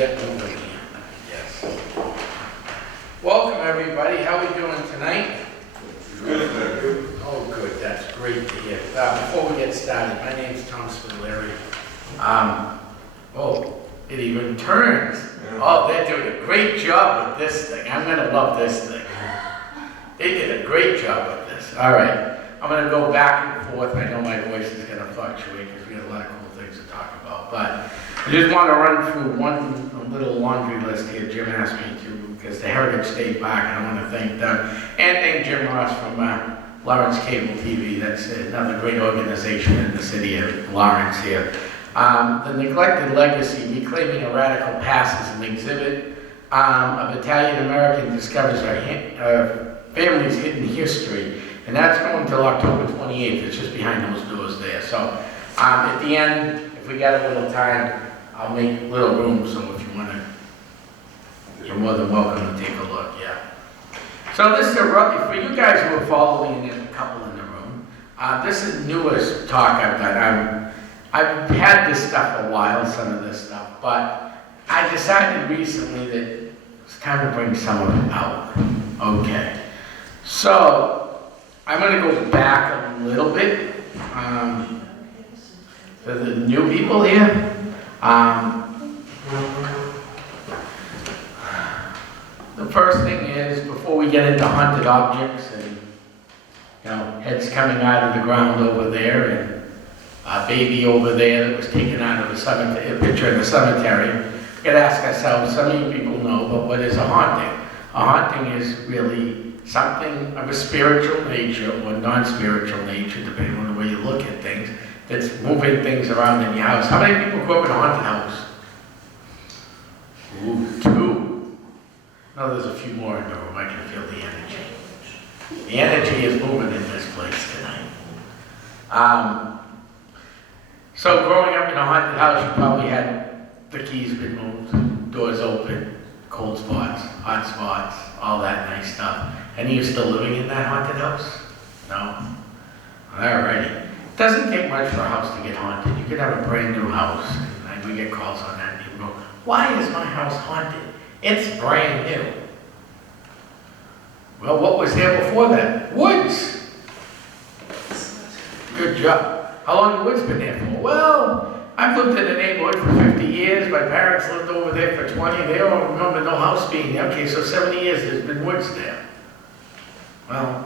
get moving here. Yes. Welcome everybody. How are we doing tonight? Good, thank you. Oh, good. That's great to hear. Before we get started, my name is Spitalere. Oh, it even turns. Yeah. Oh, they're doing a great job with this thing. I'm gonna love this thing. They did a great job with this. All right. I'm gonna go back and forth. I know my voice is gonna fluctuate because we have a lot of cool things to talk about. But I just want to run through one little laundry list here. Jim asked me to, because the Heritage State Park, and I want to thank them. And thank Jim Ross from Lawrence Cable TV. That's another great organization in the city of Lawrence here. The Neglected Legacy, Reclaiming a Radical Past, is an exhibit of Italian American discovers our family's hidden history. And that's going till October 28th. It's just behind those doors there. So at the end, if we got a little time, I'll make little room. So if you want to, you're more than welcome to take a look. Yeah. So this is for you guys who are following, and there's a couple in the room. This is the newest talk I've done. I've had this stuff a while, some of this stuff, but I decided recently that it's time to bring some of it out. Okay. So I'm going to go back a little bit for the new people here. The first thing is, before we get into haunted objects and heads coming out of the ground over there and a baby over there that was taken out of a cemetery, a picture in the cemetery, we got to ask ourselves, some of you people know, but what is a haunting? A haunting is really something of a spiritual nature or non-spiritual nature, depending on the way you look at things, that's moving things around in your house. How many people grew up in a haunted house? Ooh, 2. No, there's a few more in the room. I can feel the energy. The energy is moving in this place tonight. So growing up in a haunted house, you probably had the keys been moved, doors open, cold spots, hot spots, all that nice stuff. Any of you still living in that haunted house? No? Alrighty. It doesn't take much for a house to get haunted. You could have a brand new house, and we get calls on that, and people go, why is my house haunted? It's brand new. Well, what was there before that? Woods. Good job. How long have the woods been there for? Well, I've lived in the neighborhood for 50 years. My parents lived over there for 20. They don't remember no house being there. Okay, so 70 years there's been woods there. Well,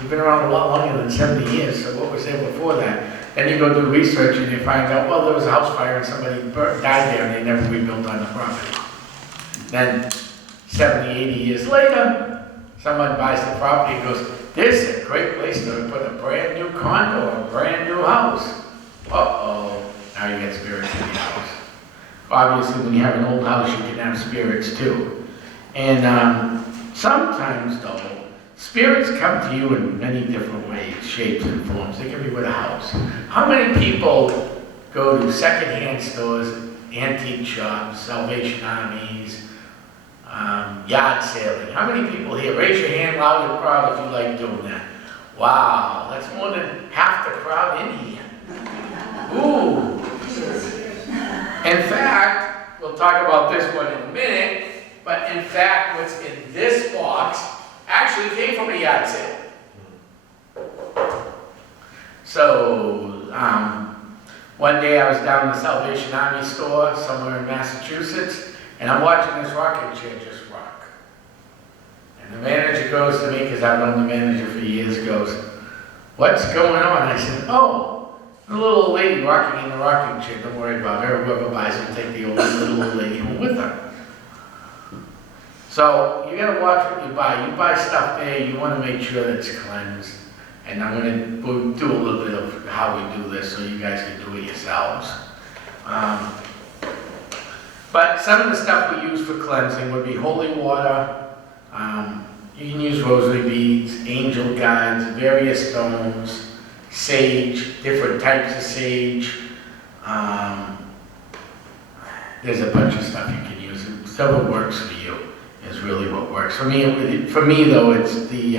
we've been around a lot longer than 70 years, so what was there before that? Then you go do research and you find out, well, there was a house fire and somebody died there and they never rebuilt on the property. Then 70, 80 years later, someone buys the property and goes, this is a great place to put a brand new condo or a brand new house. Uh-oh, now you get spirits in the house. Obviously, when you have an old house, you can have spirits too. And sometimes, though, spirits come to you in many different ways, shapes, and forms. They can be with a house. How many people go to secondhand stores, antique shops, Salvation Armies, yard sailing? How many people here? Raise your hand loud and proud if you like doing that. Wow, that's more than half the crowd in here. Ooh. In fact, we'll talk about this one in a minute, but in fact, what's in this box actually came from a yard sale. So, one day I was down in the Salvation Army store somewhere in Massachusetts, and I'm watching this rocking chair just rock. And the manager goes to me, because I've known the manager for years, goes, what's going on? I said, oh, the little old lady rocking in the rocking chair, don't worry about her. Whoever buys it will take the little old lady home with her. So you gotta watch what you buy. You buy stuff there, you wanna make sure that it's cleansed. And I'm gonna do a little bit of how we do this so you guys can do it yourselves. But some of the stuff we use for cleansing would be holy water. You can use rosary beads, angel guides, various stones, sage, different types of sage. There's a bunch of stuff you can use. Whatever works for you is really what works. For me though, it's the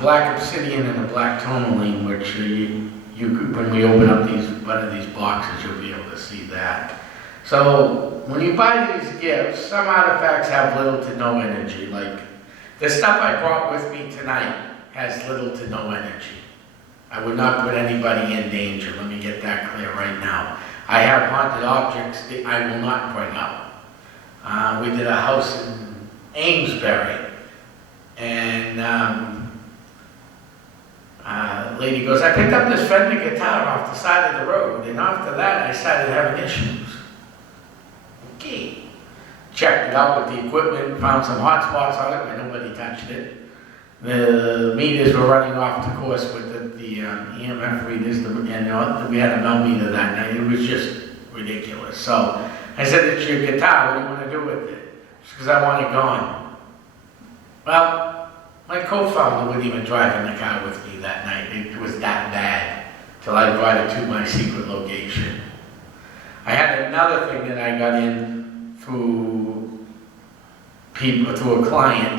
black obsidian and the black tourmaline, which when we open up one of these boxes, you'll be able to see that. So when you buy these gifts, some artifacts have little to no energy. Like the stuff I brought with me tonight has little to no energy. I would not put anybody in danger. Let me get that clear right now. I have haunted objects that I will not bring up. We did a house in Amesbury, and a lady goes, I picked up this Fender guitar off the side of the road, and after that I started having issues. Okay. Checked it out with the equipment, found some hot spots on it, but nobody touched it. The meters were running off the course with the EMF readers, and we had a bell meter that night. It was just ridiculous. So I said, it's your guitar, what do you want to do with it? Because I want it gone. Well, my co-founder wouldn't even drive in the car with me that night. It was that bad, till I brought it to my secret location. I had another thing that I got in through people, through a client.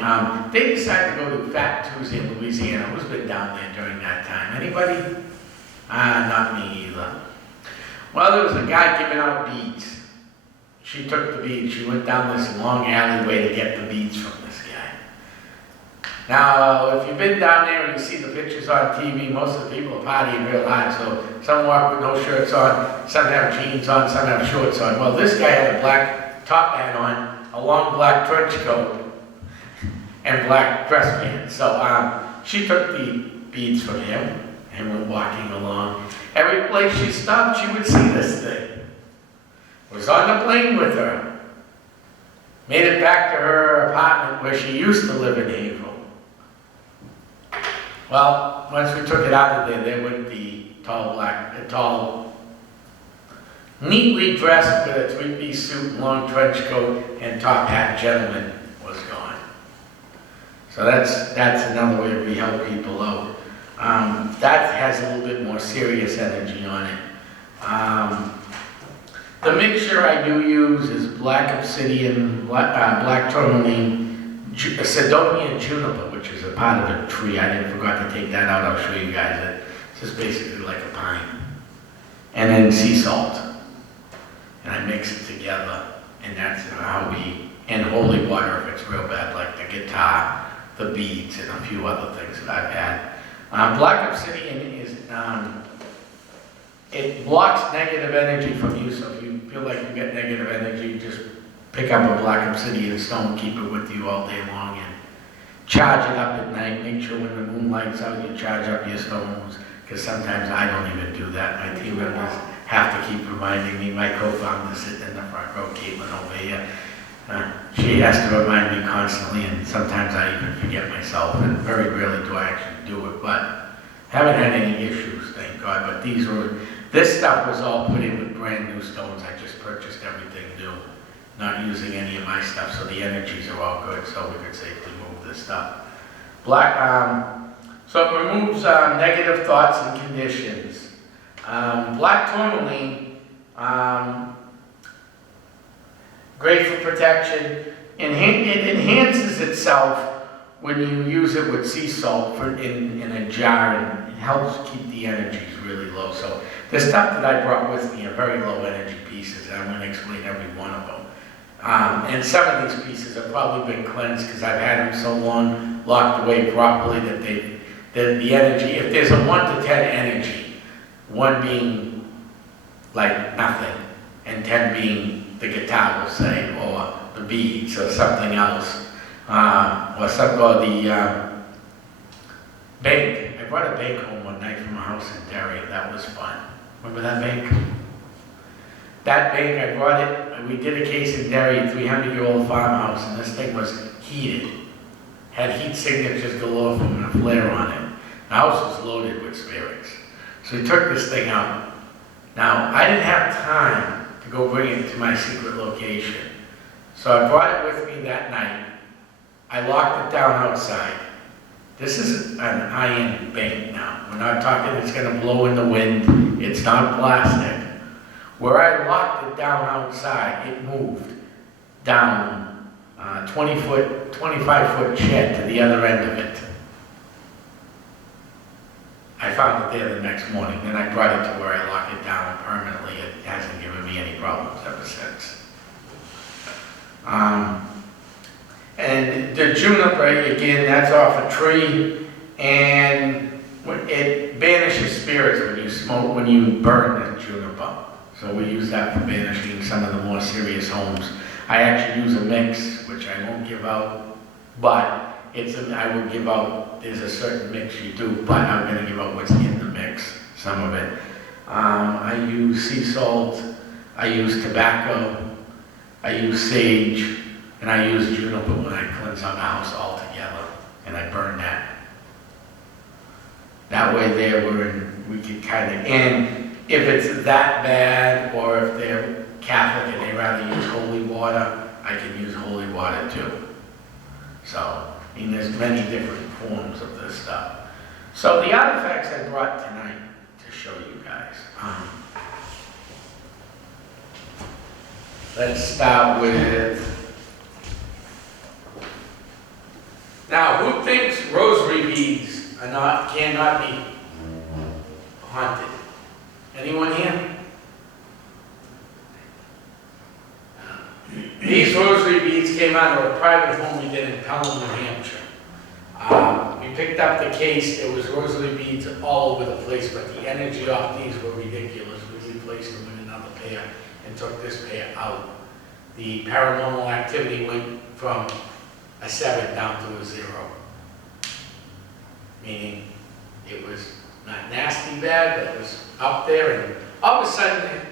They decided to go to Fat Tuesday in Louisiana. Who's been down there during that time? Anybody? Not me either. Well, there was a guy giving out beads. She took the beads. She went down this long alleyway to get the beads from this guy. Now, if you've been down there and you see the pictures on TV, most of the people are partying real hard. So some walk with no shirts on, some have jeans on, some have shorts on. Well, this guy had a black top hat on, a long black trench coat, and black dress pants. So she took the beads from him and went walking along. Every place she stopped, she would see this thing. Was on the plane with her. Made it back to her apartment where she used to live in Haverhill. Well, once we took it out of there, there went the tall, neatly dressed with a three-piece suit, long trench coat, and top hat gentleman was gone. So that's another way we help people out. That has a little bit more serious energy on it. The mixture I do use is black obsidian, black tourmaline, Sidonia juniper, which is a part of a tree. I forgot to take that out. I'll show you guys it. It's just basically like a pine. And then sea salt. And I mix it together. And that's how and holy water if it's real bad, like the guitar, the beads, and a few other things that I've had. Black obsidian is, it blocks negative energy from you, so if you feel like you get negative energy, just pick up a black obsidian stone, keep it with you all day long, and charge it up at night. Make sure when the moon lights out, you charge up your stones, because sometimes I don't even do that. My team members have to keep reminding me. My co-founder sitting in the front row, Caitlin over here, she has to remind me constantly, and sometimes I even forget myself, and very rarely do I actually do it, but haven't had any issues, thank God. But this stuff was all put in with brand new stones. I just purchased everything new, not using any of my stuff, so the energies are all good, so we could safely move this stuff. So it removes negative thoughts and conditions. Black tourmaline, great for protection. It enhances itself when you use it with sea salt in a jar, and it helps keep the energies really low. So the stuff that I brought with me are very low energy pieces, and I'm going to explain every one of them. And some of these pieces have probably been cleansed because I've had them so long, locked away properly that the energy, if there's a 1 to 10 energy, 1 being like nothing, and 10 being the guitar, we'll say, or the beads, or something else, or the bank. I brought a bank home one night from a house in Derry. That was fun. Remember that bank? That bank, I brought it. We did a case in Derry, 300-year-old farmhouse, and this thing was heated. Had heat signatures galore from a flare on it. The house was loaded with spirits. So we took this thing out. Now, I didn't have time to go bring it to my secret location. So I brought it with me that night. I locked it down outside. This is an iron bank now. We're not talking it's going to blow in the wind. It's not plastic. Where I locked it down outside, it moved down 25-foot shed to the other end of it. I found it there the next morning, then I brought it to where I lock it down permanently. It hasn't given me any problems ever since. And the juniper, again, that's off a tree, and it banishes spirits when you smoke, when you burn the juniper. So we use that for banishing some of the more serious homes. I actually use a mix, which I won't give out, but I will give out, there's a certain mix you do, but I'm gonna give out what's in the mix, some of it. I use sea salt, I use tobacco, I use sage, and I use juniper when I cleanse out the house altogether, and I burn that. That way there, we can kind of, and if it's that bad, or if they're Catholic and they rather use holy water, I can use holy water too. So, I mean, there's many different forms of this stuff. So the artifacts I brought tonight to show you guys. Let's start with, now who thinks rosary beads cannot be haunted? Anyone here? These rosary beads came out of a private home we did in Pelham, New Hampshire. We picked up the case, there was rosary beads all over the place, but the energy off these were ridiculous. We replaced them with another pair and took this pair out. The paranormal activity went from a 7 down to a 0. Meaning it was not nasty bad, but it was up there, and all of a sudden it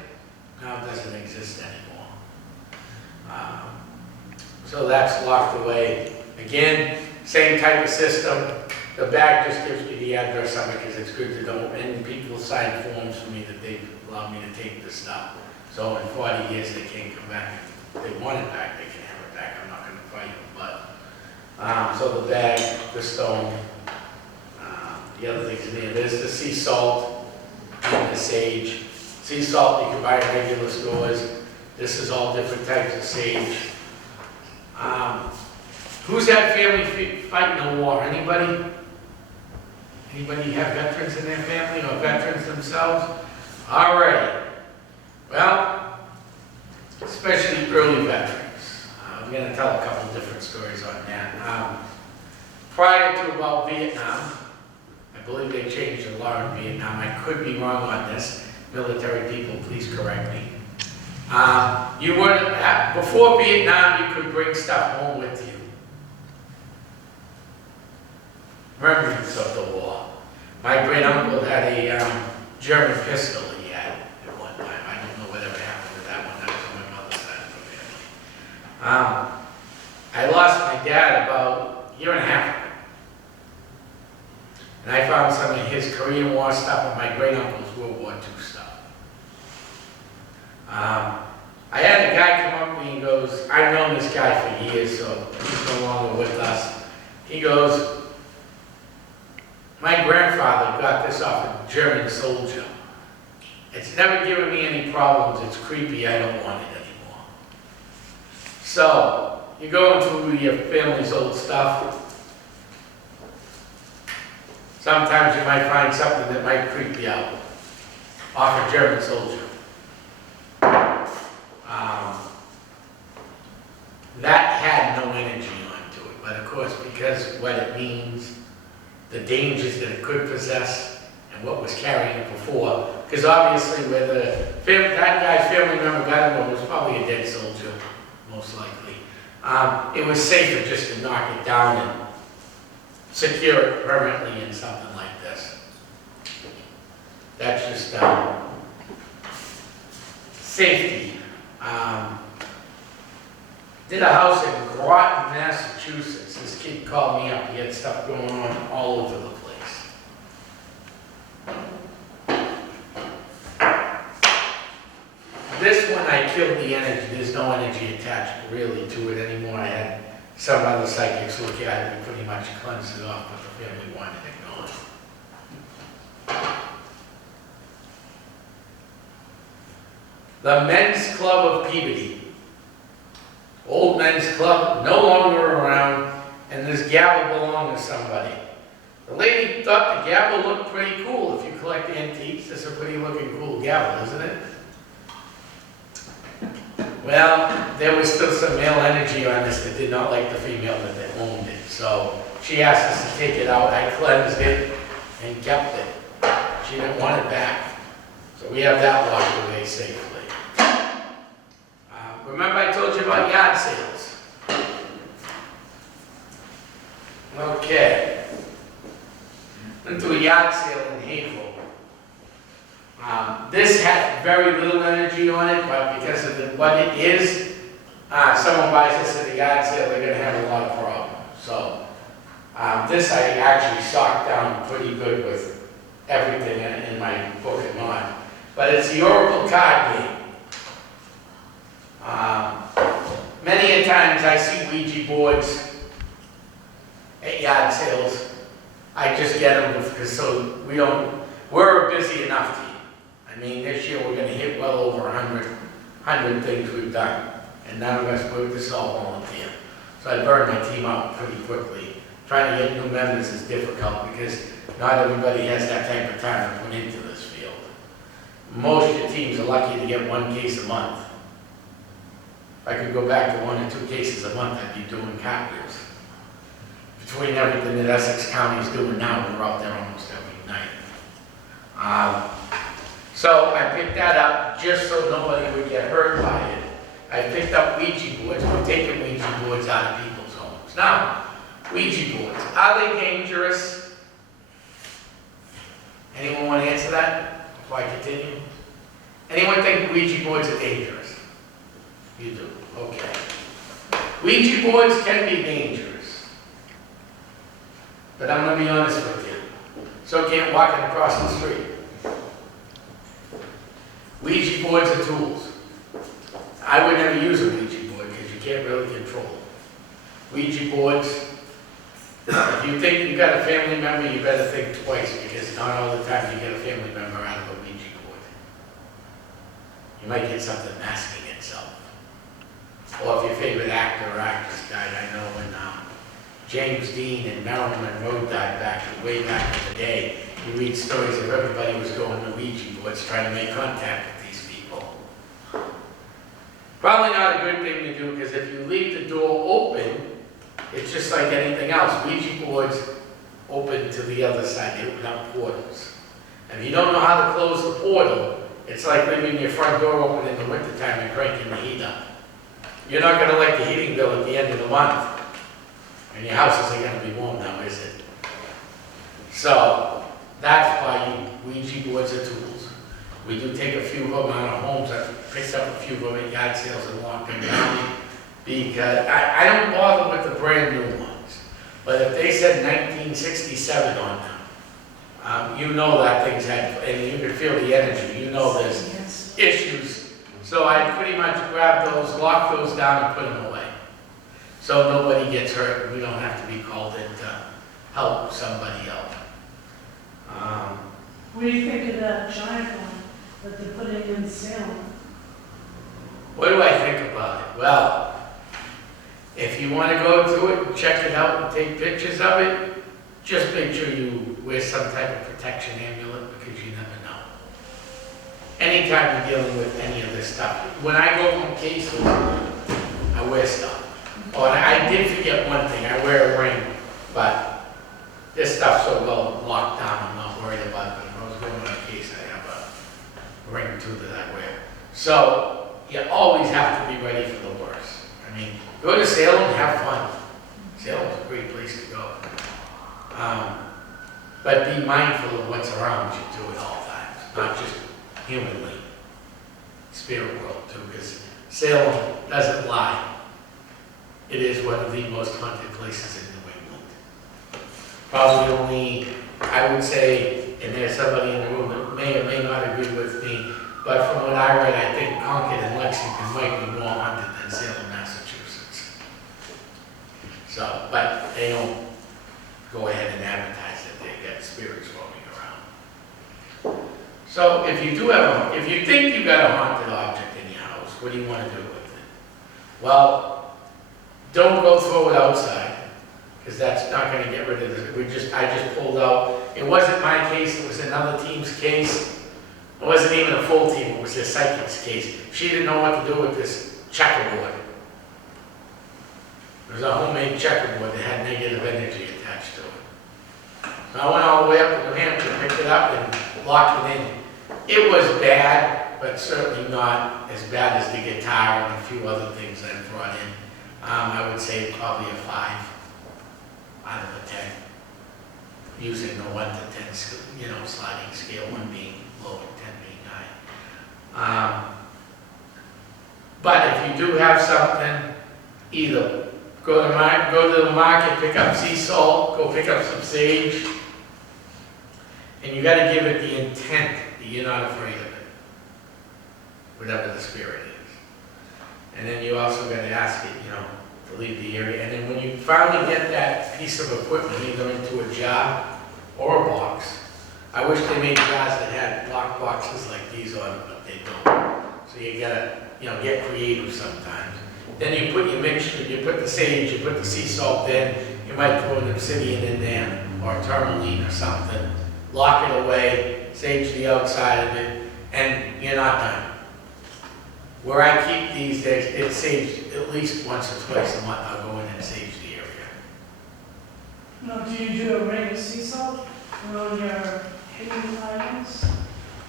now doesn't exist anymore. So that's locked away. Again, same type of system. The bag just gives me the address on it because it's good to know. And people sign forms for me that they allow me to take the stuff. So in 40 years they can't come back. If they want it back, they can have it back. I'm not going to fight them. But so the bag, the stone, the other things in there. There's the sea salt and the sage. Sea salt you can buy at regular stores. This is all different types of sage. Who's had family fighting the war? Anybody? Anybody have veterans in their family or veterans themselves? All right. Well, especially early veterans. I'm going to tell a couple different stories on that. Prior to about Vietnam, I believe they changed the law in Vietnam. I could be wrong on this. Military people, please correct me. Before Vietnam, you could bring stuff home with you. Remembrance of the war. My great uncle had a German pistol he had at one time. I don't know whatever happened to that one. That was on my mother's side of the family. I lost my dad about a year and a half ago. And I found some of his Korean War stuff and my great uncle's World War II stuff. I had a guy come up to me and goes, I've known this guy for years, so he's no longer with us. He goes, my grandfather got this off a German soldier. It's never given me any problems. It's creepy. I don't want it anymore. So, you go into your family's old stuff. Sometimes you might find something that might creep you out off a German soldier. That had no energy onto it, but of course, because what it means, the dangers that it could possess, and what was carrying it before, because obviously where that guy's family member got him was probably a dead soldier, most likely. It was safer just to knock it down and secure it permanently in something like this. That's just safety. Did a house in Groton, Massachusetts. This kid called me up. He had stuff going on all over the place. This one I killed the energy. There's no energy attached really to it anymore. I had some other psychics look at it and pretty much cleansed it off, but the family wanted it gone. The Men's Club of Peabody. Old Men's Club, no longer around, and this gavel belonged to somebody. The lady thought the gavel looked pretty cool. If you collect antiques, it's a pretty looking cool gavel, isn't it? Well, there was still some male energy on this that did not like the female that owned it. So she asked us to take it out. I cleansed it and kept it. She didn't want it back. So we have that locked away safely. Remember I told you about yard sales? Okay. Went to a yard sale in Haverhill. This had very little energy on it, but because of what it is, someone buys this at a yard sale, they're gonna have a lot of problems. So, this I actually stocked down pretty good with everything in my book and on. But it's the Oracle card game. Many a times I see Ouija boards at yard sales. I just get them because we're busy enough team. I mean, this year we're gonna hit well over 100 things we've done. And none of us, this is all volunteer. So I burned my team out pretty quickly. Trying to get new members is difficult because not everybody has that type of time to put into this field. Most of your teams are lucky to get one case a month. If I could go back to 1 or 2 cases a month, I'd be doing cartwheels. Between everything that Essex County is doing now, we're out there almost every night. So I picked that up just so nobody would get hurt by it. I picked up Ouija boards. We're taking Ouija boards out of people's homes. Now, Ouija boards, are they dangerous? Anyone want to answer that before I continue? Anyone think Ouija boards are dangerous? You do, okay. Ouija boards can be dangerous. But I'm going to be honest with you. So can't walking across the street. Ouija boards are tools. I would never use a Ouija board because you can't really control it. Ouija boards, if you think you got a family member, you better think twice because not all the time you get a family member out of a Ouija board. You might get something masking itself. Or if your favorite actor or actress died, I know when James Dean and Marilyn Monroe died way back in the day, you read stories of everybody was going to Ouija boards trying to make contact with these people. Probably not a good thing to do because if you leave the door open, it's just like anything else. Ouija boards open to the other side. They open up portals. And if you don't know how to close the portal, it's like leaving your front door open in the wintertime and cranking the heat up. You're not going to like the heating bill at the end of the month. And your house isn't going to be warm now, is it? So, that's why Ouija boards are tools. We do take a few of them out of homes. I've picked up a few of them at yard sales in Lockton County because I don't bother with the brand new ones. But if they said 1967 on them, you know that thing's had, and you can feel the energy. You know there's issues. So I pretty much grab those, lock those down, and put them away. So nobody gets hurt, and we don't have to be called in to help somebody out. What do you think of that giant one that they're putting in Salem? What do I think about it? Well, if you want to go to it and check it out and take pictures of it, just make sure you wear some type of protection amulet because you never know. Anytime you're dealing with any of this stuff, when I go on cases, I wear stuff. Oh, and I did forget one thing, I wear a ring, but this stuff's so well locked down, I'm not worried about it. When I was going on a case, I have a ring too that I wear. So, you always have to be ready for the worst. I mean, go to Salem and have fun. Salem's a great place to go. But be mindful of what's around you too at all times, not just humanly, spirit world too, because Salem doesn't lie. It is one of the most haunted places in New England. Probably only, I would say, and there's somebody in the room that may or may not agree with me, but from what I read, I think Concord and Lexington might be more haunted than Salem, Massachusetts. So, but they don't go ahead and advertise that they get spirits roaming around. So if you do have if you think you've got a haunted object in your house, what do you want to do with it? Well, don't go throw it outside. because that's not gonna get rid of it. I just pulled out, it wasn't my case, it was another team's case. It wasn't even a full team, it was a psychic's case. She didn't know what to do with this checkerboard. It was a homemade checkerboard that had negative energy attached to it. So I went all the way up to New Hampshire, picked it up and locked it in. It was bad, but certainly not as bad as the guitar and a few other things I brought in. I would say probably a 5 out of a 10, using the 1 to 10, sliding scale, 1 being low and 10 being high. But if you do have something, either go to the market, pick up sea salt, go pick up some sage, and you got to give it the intent that you're not afraid of it, whatever the spirit is. And then you also got to ask it, to leave the area. And then when you finally get that piece of equipment, either into a jar or a box, I wish they made jars that had lock boxes like these on them, but they don't. So you gotta, get creative sometimes. Then you put your mixture, you put the sage, you put the sea salt in, you might throw an obsidian in there, or tourmaline or something, lock it away, sage the outside of it, and you're not done. Where I keep these days, it's saged at least once or twice a month. I'll go in and sage the area. No, do you do a ring of sea salt on your hidden items?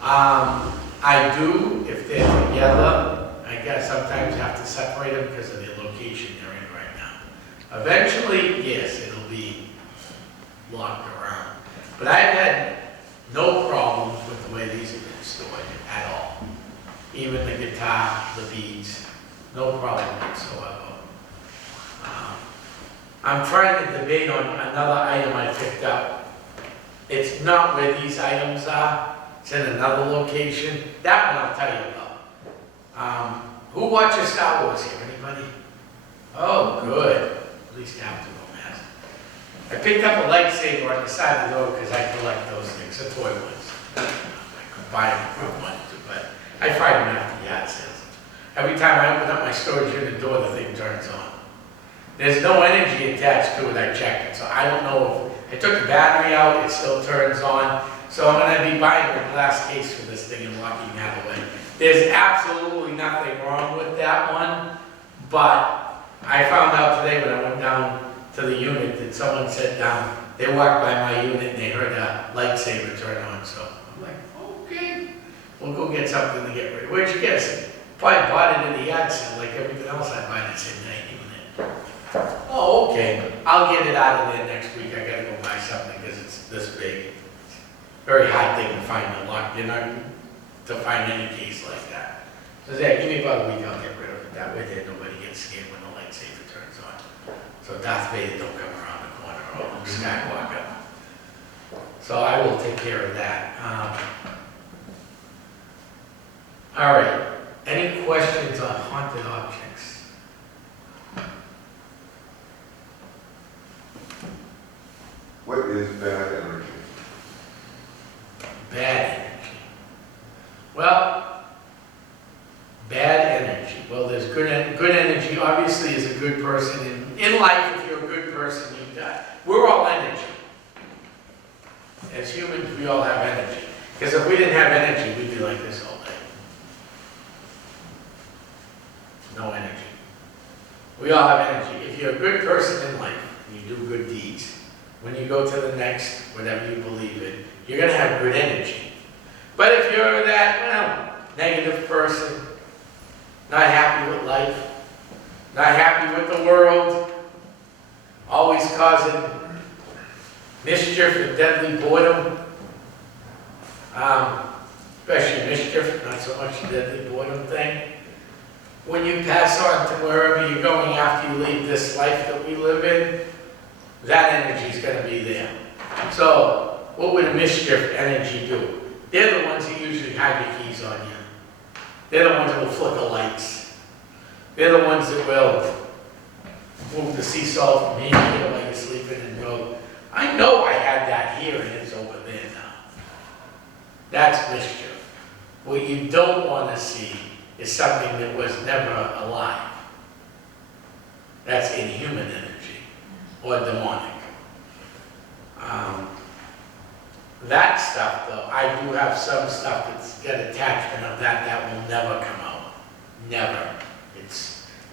I do, if they're together. I guess sometimes you have to separate them because of the location they're in right now. Eventually, yes, it'll be locked around. But I've had no problems with the way these have been stored at all. Even the guitar, the beads, no problem whatsoever. I'm trying to debate on another item I picked up. It's not where these items are, it's in another location. That one I'll tell you about. Who watches Star Wars here, anybody? Oh, good. At least half of them has. I picked up a lightsaber on the side of the road because I collect those things, the toy ones. I could buy them if I wanted to, but I find them after yard sales. Every time I open up my storage unit door, the thing turns on. There's no energy attached to it, I checked it, so I don't know if, I took the battery out, it still turns on. So I'm gonna be buying a glass case for this thing and locking that away. There's absolutely nothing wrong with that one, but I found out today when I went down to the unit that someone said they walked by my unit and they heard a lightsaber turn on, so I'm like, okay. We'll go get something to get rid of. Where'd you get it? Probably bought it in the yard sale like everything else I buy that's in that unit. Oh, okay. I'll get it out of there next week. I gotta go buy something because it's this big. Very hard thing to find a lock. You're not to find any case like that. So yeah, give me about a week, I'll get rid of it. That way there nobody gets scared when the lightsaber turns on. So Darth Vader don't come around the corner or Luke Skywalker. So I will take care of that. All right, any questions on haunted objects? What is bad energy? Bad energy. Well, bad energy. Well, there's good energy. Obviously, as a good person in life, if you're a good person, we're all energy. As humans, we all have energy. Because if we didn't have energy, we'd be like this all day. No energy. We all have energy. If you're a good person in life, and you do good deeds, when you go to the next, whatever you believe in, you're going to have good energy. But if you're that, negative person, not happy with life, not happy with the world, always causing mischief and deadly boredom, especially mischief, not so much the deadly boredom thing, when you pass on to wherever you're going after you leave this life that we live in, that energy is going to be there. So, what would a mischief energy do? They're the ones that usually hide your keys on you. They're the ones that will flicker lights. They're the ones that will move the sea salt from here to here while you're sleeping and go, I know I had that here and it's over there now. That's mischief. What you don't want to see is something that was never alive. That's inhuman energy. or demonic. That stuff though, I do have some stuff that's got attachment of that will never come out. Never.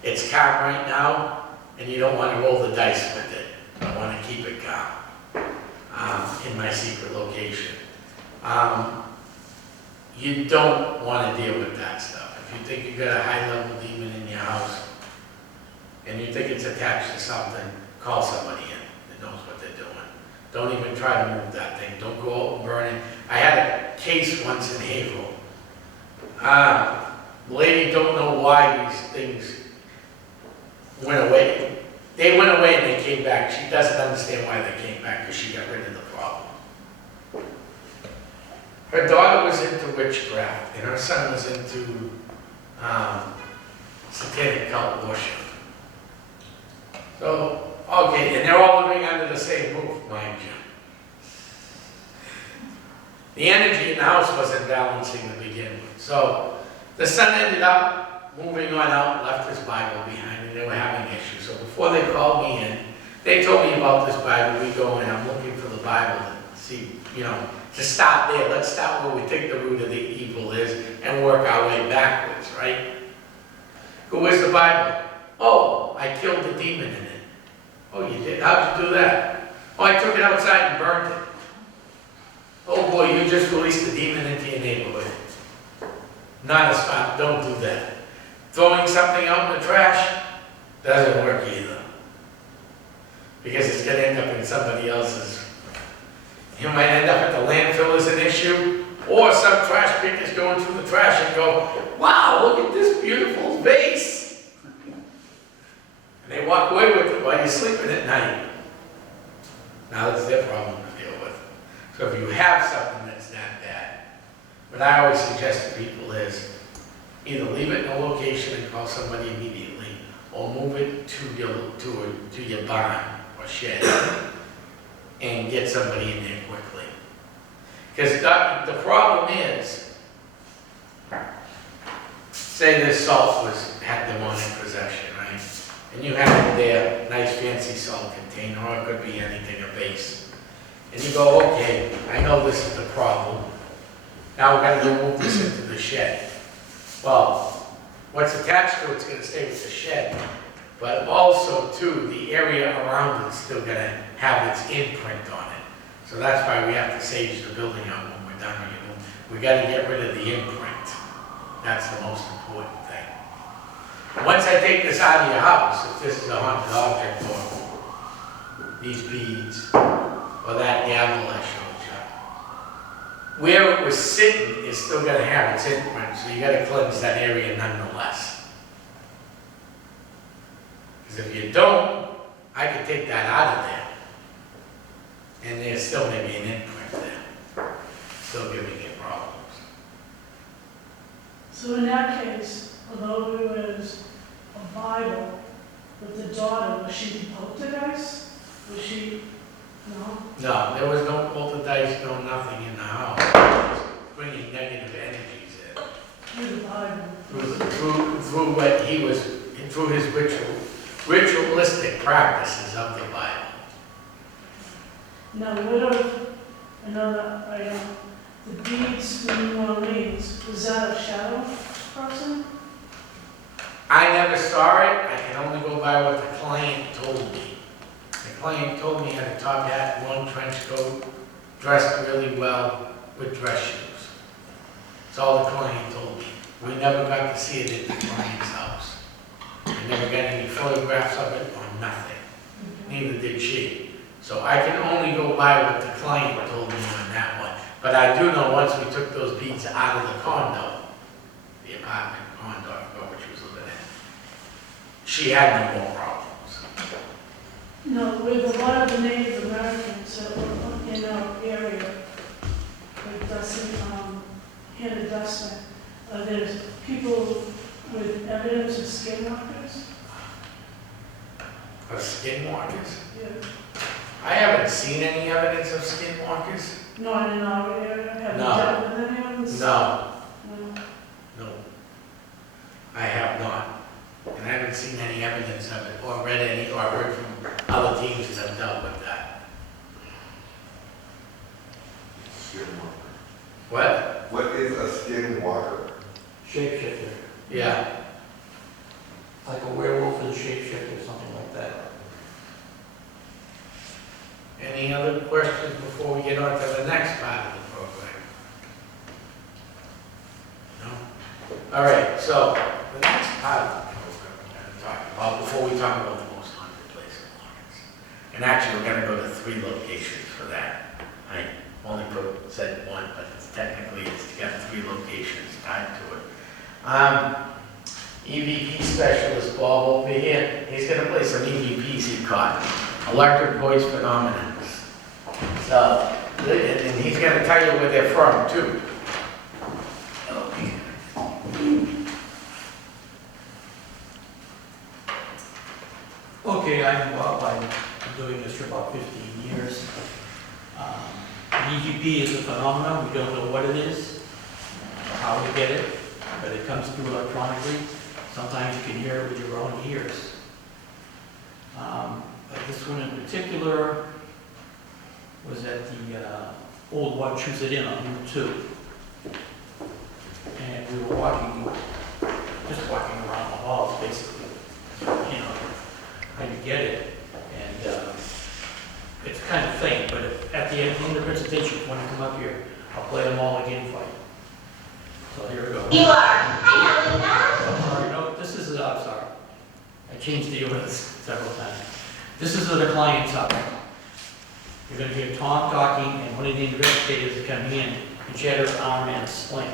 It's calm right now, and you don't want to roll the dice with it. I want to keep it calm in my secret location. You don't want to deal with that stuff. If you think you've got a high-level demon in your house, and you think it's attached to something, call somebody in that knows what they're doing. Don't even try to move that thing. Don't go out and burn it. I had a case once in April. The lady don't know why these things went away. They went away and they came back. She doesn't understand why they came back, because she got rid of the problem. Her daughter was into witchcraft, and her son was into satanic cult worship. So, okay, and they're all living under the same roof, mind you. The energy in the house wasn't balancing to begin with. So, the son ended up moving on out, left his Bible behind, and they were having issues. So before they called me in, they told me about this Bible. We go in, I'm looking for the Bible to see, to start there. Let's start where we think the root of the evil is and work our way backwards, right? Who is the Bible? Oh, I killed the demon in it. Oh, you did? How'd you do that? Oh, I took it outside and burned it. Oh boy, you just released the demon into your neighborhood. Not a spot, don't do that. Throwing something out in the trash doesn't work either. Because it's going to end up in somebody else's. You might end up at the landfill as an issue, or some trash pickers going through the trash and go, wow, look at this beautiful vase. And they walk away with it while you're sleeping at night. Now that's their problem to deal with. So if you have something that's that bad, what I always suggest to people is either leave it in a location and call somebody immediately, or move it to your barn or shed and get somebody in there quickly. Because the problem is, say this salt had demonic possession, right? And you have it there, nice fancy salt container, or it could be anything, a base. And you go, okay, I know this is the problem. Now we're going to go move this into the shed. Well, what's attached to it's going to stay with the shed. But also, too, the area around it's still going to have its imprint on it. So that's why we have to sage the building out when we're done. We got to get rid of the imprint. That's the most important thing. Once I take this out of your house, if this is a haunted object, or these beads, or that gavel I showed you, where it was sitting is still going to have its imprint, so you got to cleanse that area nonetheless. Because if you don't, I could take that out of there, and there's still maybe an imprint there, still giving you problems. So in that case, although it was a Bible with the daughter, was she poltergeist? Was she, no? No, there was no poltergeist, no nothing in the house. It was bringing negative energies in. Through the Bible? Through what he was, through his ritualistic practices of the Bible. Now, what of another item? The beads from New Orleans, was that a shadow person? I never saw it. I can only go by what the client told me. The client told me he had a top hat, long trench coat, dressed really well with dress shoes. That's all the client told me. We never got to see it at the client's house. I never got any photographs of it or nothing. Neither did she. So I can only go by what the client told me on that one. But I do know once we took those beads out of the condo, the apartment condo, I forgot what she was living in, she had no more problems. No, with a lot of the Native Americans that were in our area, like Dustin, Hannah Dustin, there's people with evidence of skinwalkers. Of skinwalkers? Yeah. I haven't seen any evidence of skinwalkers. Not in our area? Have you No. dealt with any of them? No, No. no. I have not. And I haven't seen any evidence of it, or read any, or heard from other teams that have dealt with that. Skinwalker. What? What is a skinwalker? Shapeshifter, Yeah. like a werewolf and shapeshifter, something like that. Any other questions before we get on to the next part of the program? No? All right, so the next part of the program we're going to talk about, before we talk about the most haunted place in Lawrence. And actually, we're going to go to 3 locations for that. I only said 1, but it's got 3 locations tied to it. EVP specialist Bob over here, he's going to play some EVPs he caught. Electric voice phenomena. So, and he's going to tell you where they're from, too. Okay. Okay, I've been doing this for about 15 years. EVP is a phenomenon, we don't know what it is, or how to get it, but it comes through electronically. Sometimes you can hear it with your own ears. But this one in particular was at the old Wachusett Inn on Route 2. And we were just walking around the halls, basically, trying to get it. And it's kind of faint, but at the end of the presentation, when I come up here, I'll play them all again for you. So here we go. You are. Hi, I'm sorry, no, this is, I'm sorry. I changed the orders several times. This is the client's house. You're going to hear Tom talking, and one of the investigators is coming in and shatter his arm and a splint.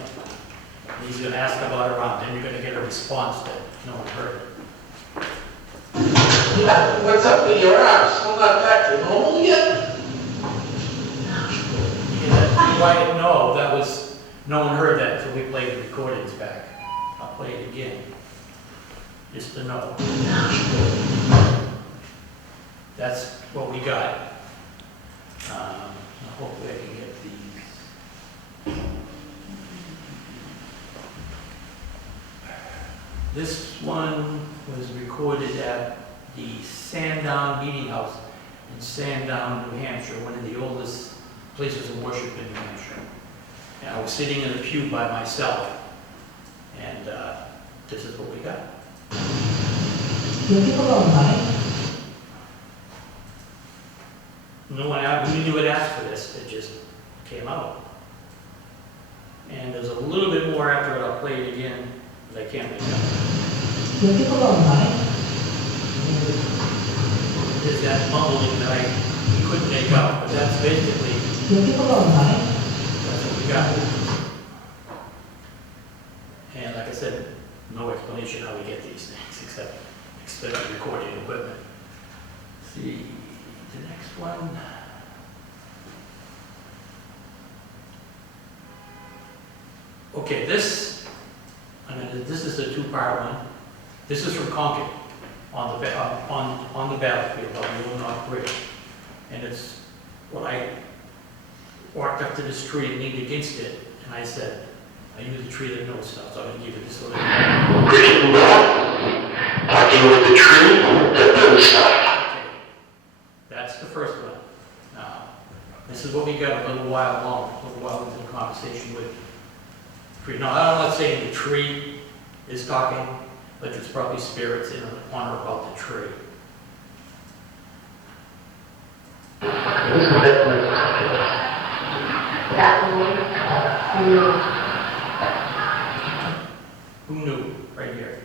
And he's going to ask about her arm, then you're going to get a response that no one heard. What's up with your arm? Still not back to normal yet? I didn't know, that was, no one heard that until we played the recordings back. I'll play it again, just to know. That's what we got. Hopefully I can get these. This one was recorded at the Sandown Meeting House in Sandown, New Hampshire, one of the oldest places of worship in New Hampshire. And I was sitting in a pew by myself, and this is what we got. No one really would ask for this, it just came out. And there's a little bit more after it, I'll play it again, but I can't make it out. There's that mumbling that I couldn't make out, but that's basically, that's what we got. And like I said, no explanation how we get these things, except recording equipment. Let's see, the next one. Okay, this is a 2-part one. This is from Concord on the battlefield on the Illinois Bridge. And it's, when I walked up to this tree and leaned against it, and I said, I use a tree that knows stuff, so I'm going to give it this little. Breaking Bad, talking with the tree that knows stuff. Okay. That's the first one. Now, this is what we got a little while into the conversation with tree. Now, I'm not saying the tree is talking, but there's probably spirits in on or about the tree. Who knew? Right here.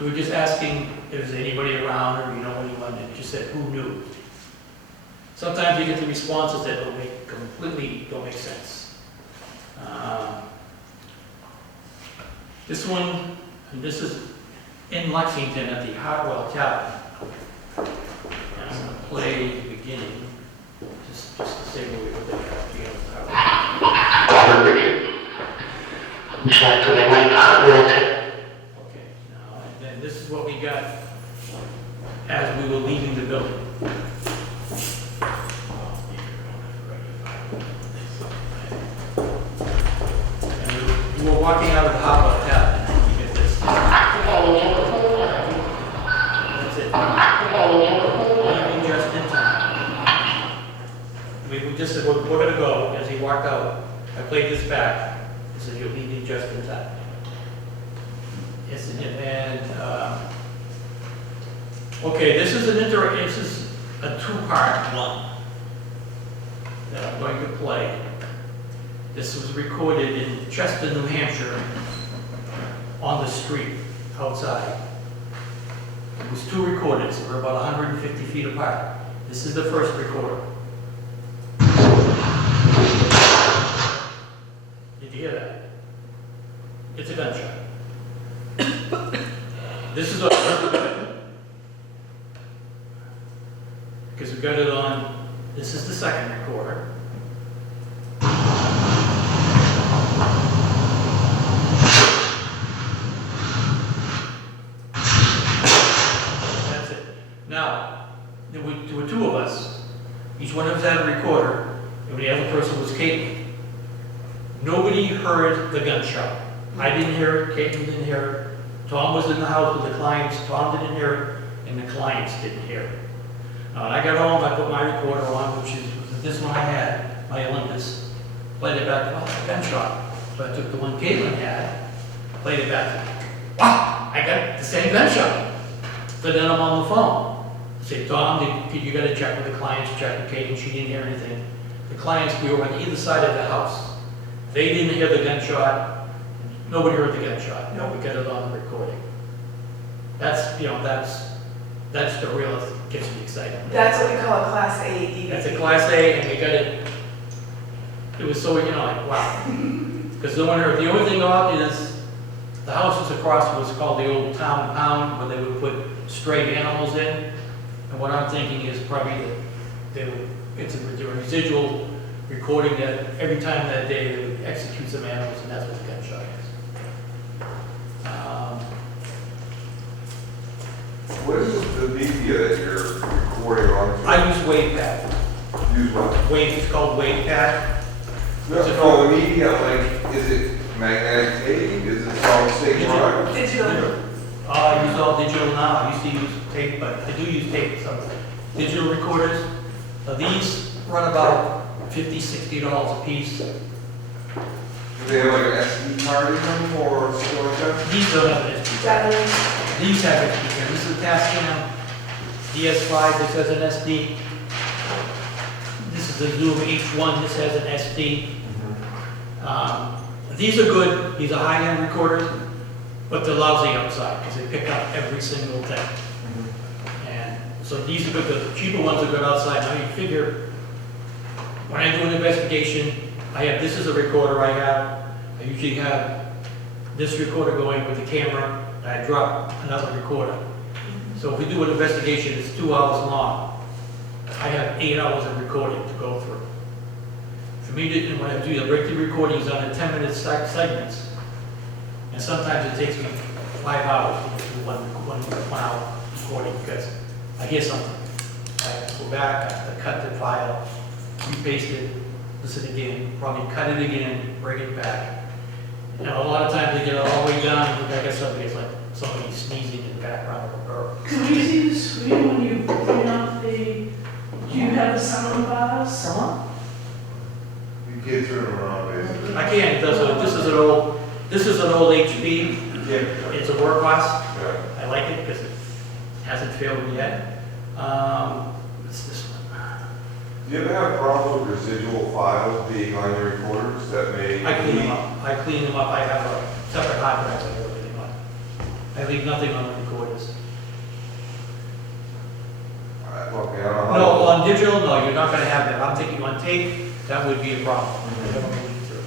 We were just asking if there's anybody around or you know anyone, and just said, who knew? Sometimes you get the responses that don't make sense. This one, and this is in Lexington at the Hartwell Tavern. And I'm going to play the beginning, just to say where we were there. Okay, now, and then this is what we got as we were leaving the building. And we were walking out of the Hartwell Tavern, and you get this. it. Leaving just in time. We just said, we're gonna go. As he walked out, I played this back. He said, you're leaving just in time. Yes, okay, this is a two-part one that I'm going to play. This was recorded in Chester, New Hampshire, on the street, outside. It was two recordings, they were about 150 feet apart. This is the first recorder. Did you hear that? It's a gunshot. This is because we got it on, this is the second recorder. That's it. Now, there were two of us. Each one of us had a recorder, and the other person was Caitlin. Nobody heard the gunshot. I didn't hear it, Caitlin didn't hear it. Tom was in the house with the clients, Tom didn't hear it, and the clients didn't hear it. When I got home, I put my recorder on, which is this one I had, my Olympus, played it back, oh, gunshot. So I took the one Caitlin had, played it back. Wow, I got the same gunshot. So then I'm on the phone. I say, Tom, you got to check with the clients, check with Caitlin, she didn't hear anything. The clients, we were on either side of the house. They didn't hear the gunshot. Nobody heard the gunshot. No, we got it on the recording. That's, that's the real, gets me excited. That's what we call a Class A DVD. That's a Class A, and we got it, it was so, like, wow. Because no one heard, the only thing odd is, the houses across was called the old town pound, where they would put stray animals in. And what I'm thinking is probably that it's a residual recording that every time that day they would execute some animals, and that's what the gunshot is. What is the media that you're recording on? I use WavePad. Use what? It's called WavePad. No, the media, like, is it magnetic tape? Is it solid state drive? Digital. I use all digital now. I used to use tape, but I do use tape sometimes. Digital recorders. These run about $50, $60 a piece. Do they have like an SD card in them or something like that? These don't have an SD. That These have SD. This is a Tascam DS5. This has an SD. This is a Zoom H1. This has an SD. These are good. These are high-end recorders, but they're lousy outside because they pick up every single thing. And so these are good. The cheaper ones are good outside. Now you figure, when I do an investigation, this is a recorder I usually have this recorder going with the camera, and I drop another recorder. So if we do an investigation, it's 2 hours long. I have 8 hours of recording to go through. For me to, when I do the break the recordings on a 10-minute segments, and sometimes it takes me 5 hours to get through one hour recording because I hear something. I have to go back, I have to cut the file, repaste it, listen again, probably cut it again, bring it back. You know, a lot of times they get it all the way down, and I guess somebody's like somebody sneezing in the background of a bird. Can we see the screen when you bring up do you have the sound bars? Come on. You can't turn them around, basically. I can't. This is an old HP. You can't. It's a workhorse. Yeah. I like it because it hasn't failed me yet. What's this one? Do you ever have problems with residual files being on your recorders that may? I clean them up. I have a separate hard drive I have everything on. I leave nothing on the recorders. Okay, I don't know. No, on digital, no, you're not going to have that. I'm thinking on tape, that would be a problem. I don't know what to do.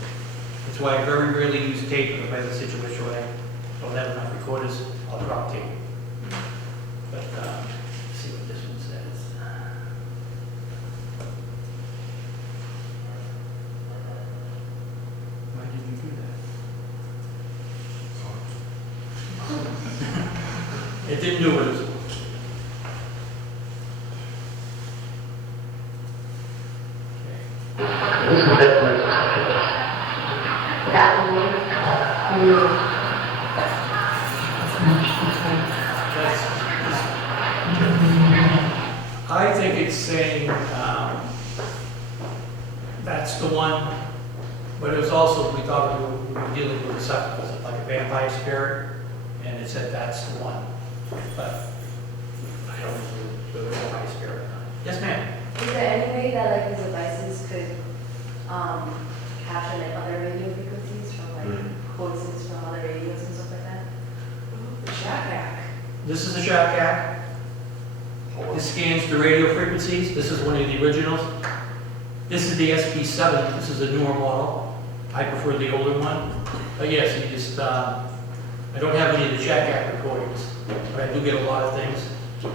That's why I very rarely use tape if I have a situation where I don't have enough recorders, I'll drop tape. But, let's see what this one says. Why did you do that? It didn't do what it was supposed to. I think it's saying, that's the one, but it was also, we thought we were dealing with something like a vampire spirit, and it said that's the one. But I don't know if it was a vampire spirit or not. Yes, ma'am? Is there any way that like these devices could capture like other radio frequencies from like voices from other radios and stuff like that? The Shack. This is the Shack. This scans the radio frequencies. This is one of the originals. This is the SP7. This is a newer model. I prefer the older one. But yes, you just, I don't have any of the Shack recordings, but I do get a lot of things.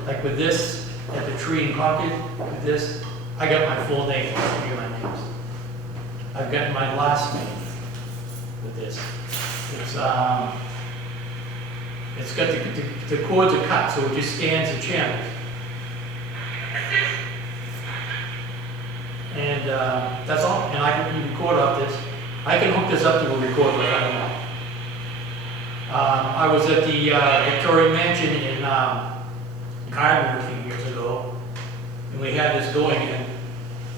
Like with this, at the tree in Concord, with this, I got my full name, I'll give you my names. I've got my last name with this. It's got the cords are cut, so it just scans the channel. And that's all. And I can record off this. I can hook this up to a recorder, I don't know. I was at the Victorian Mansion in Ireland a few years ago, and we had this going, and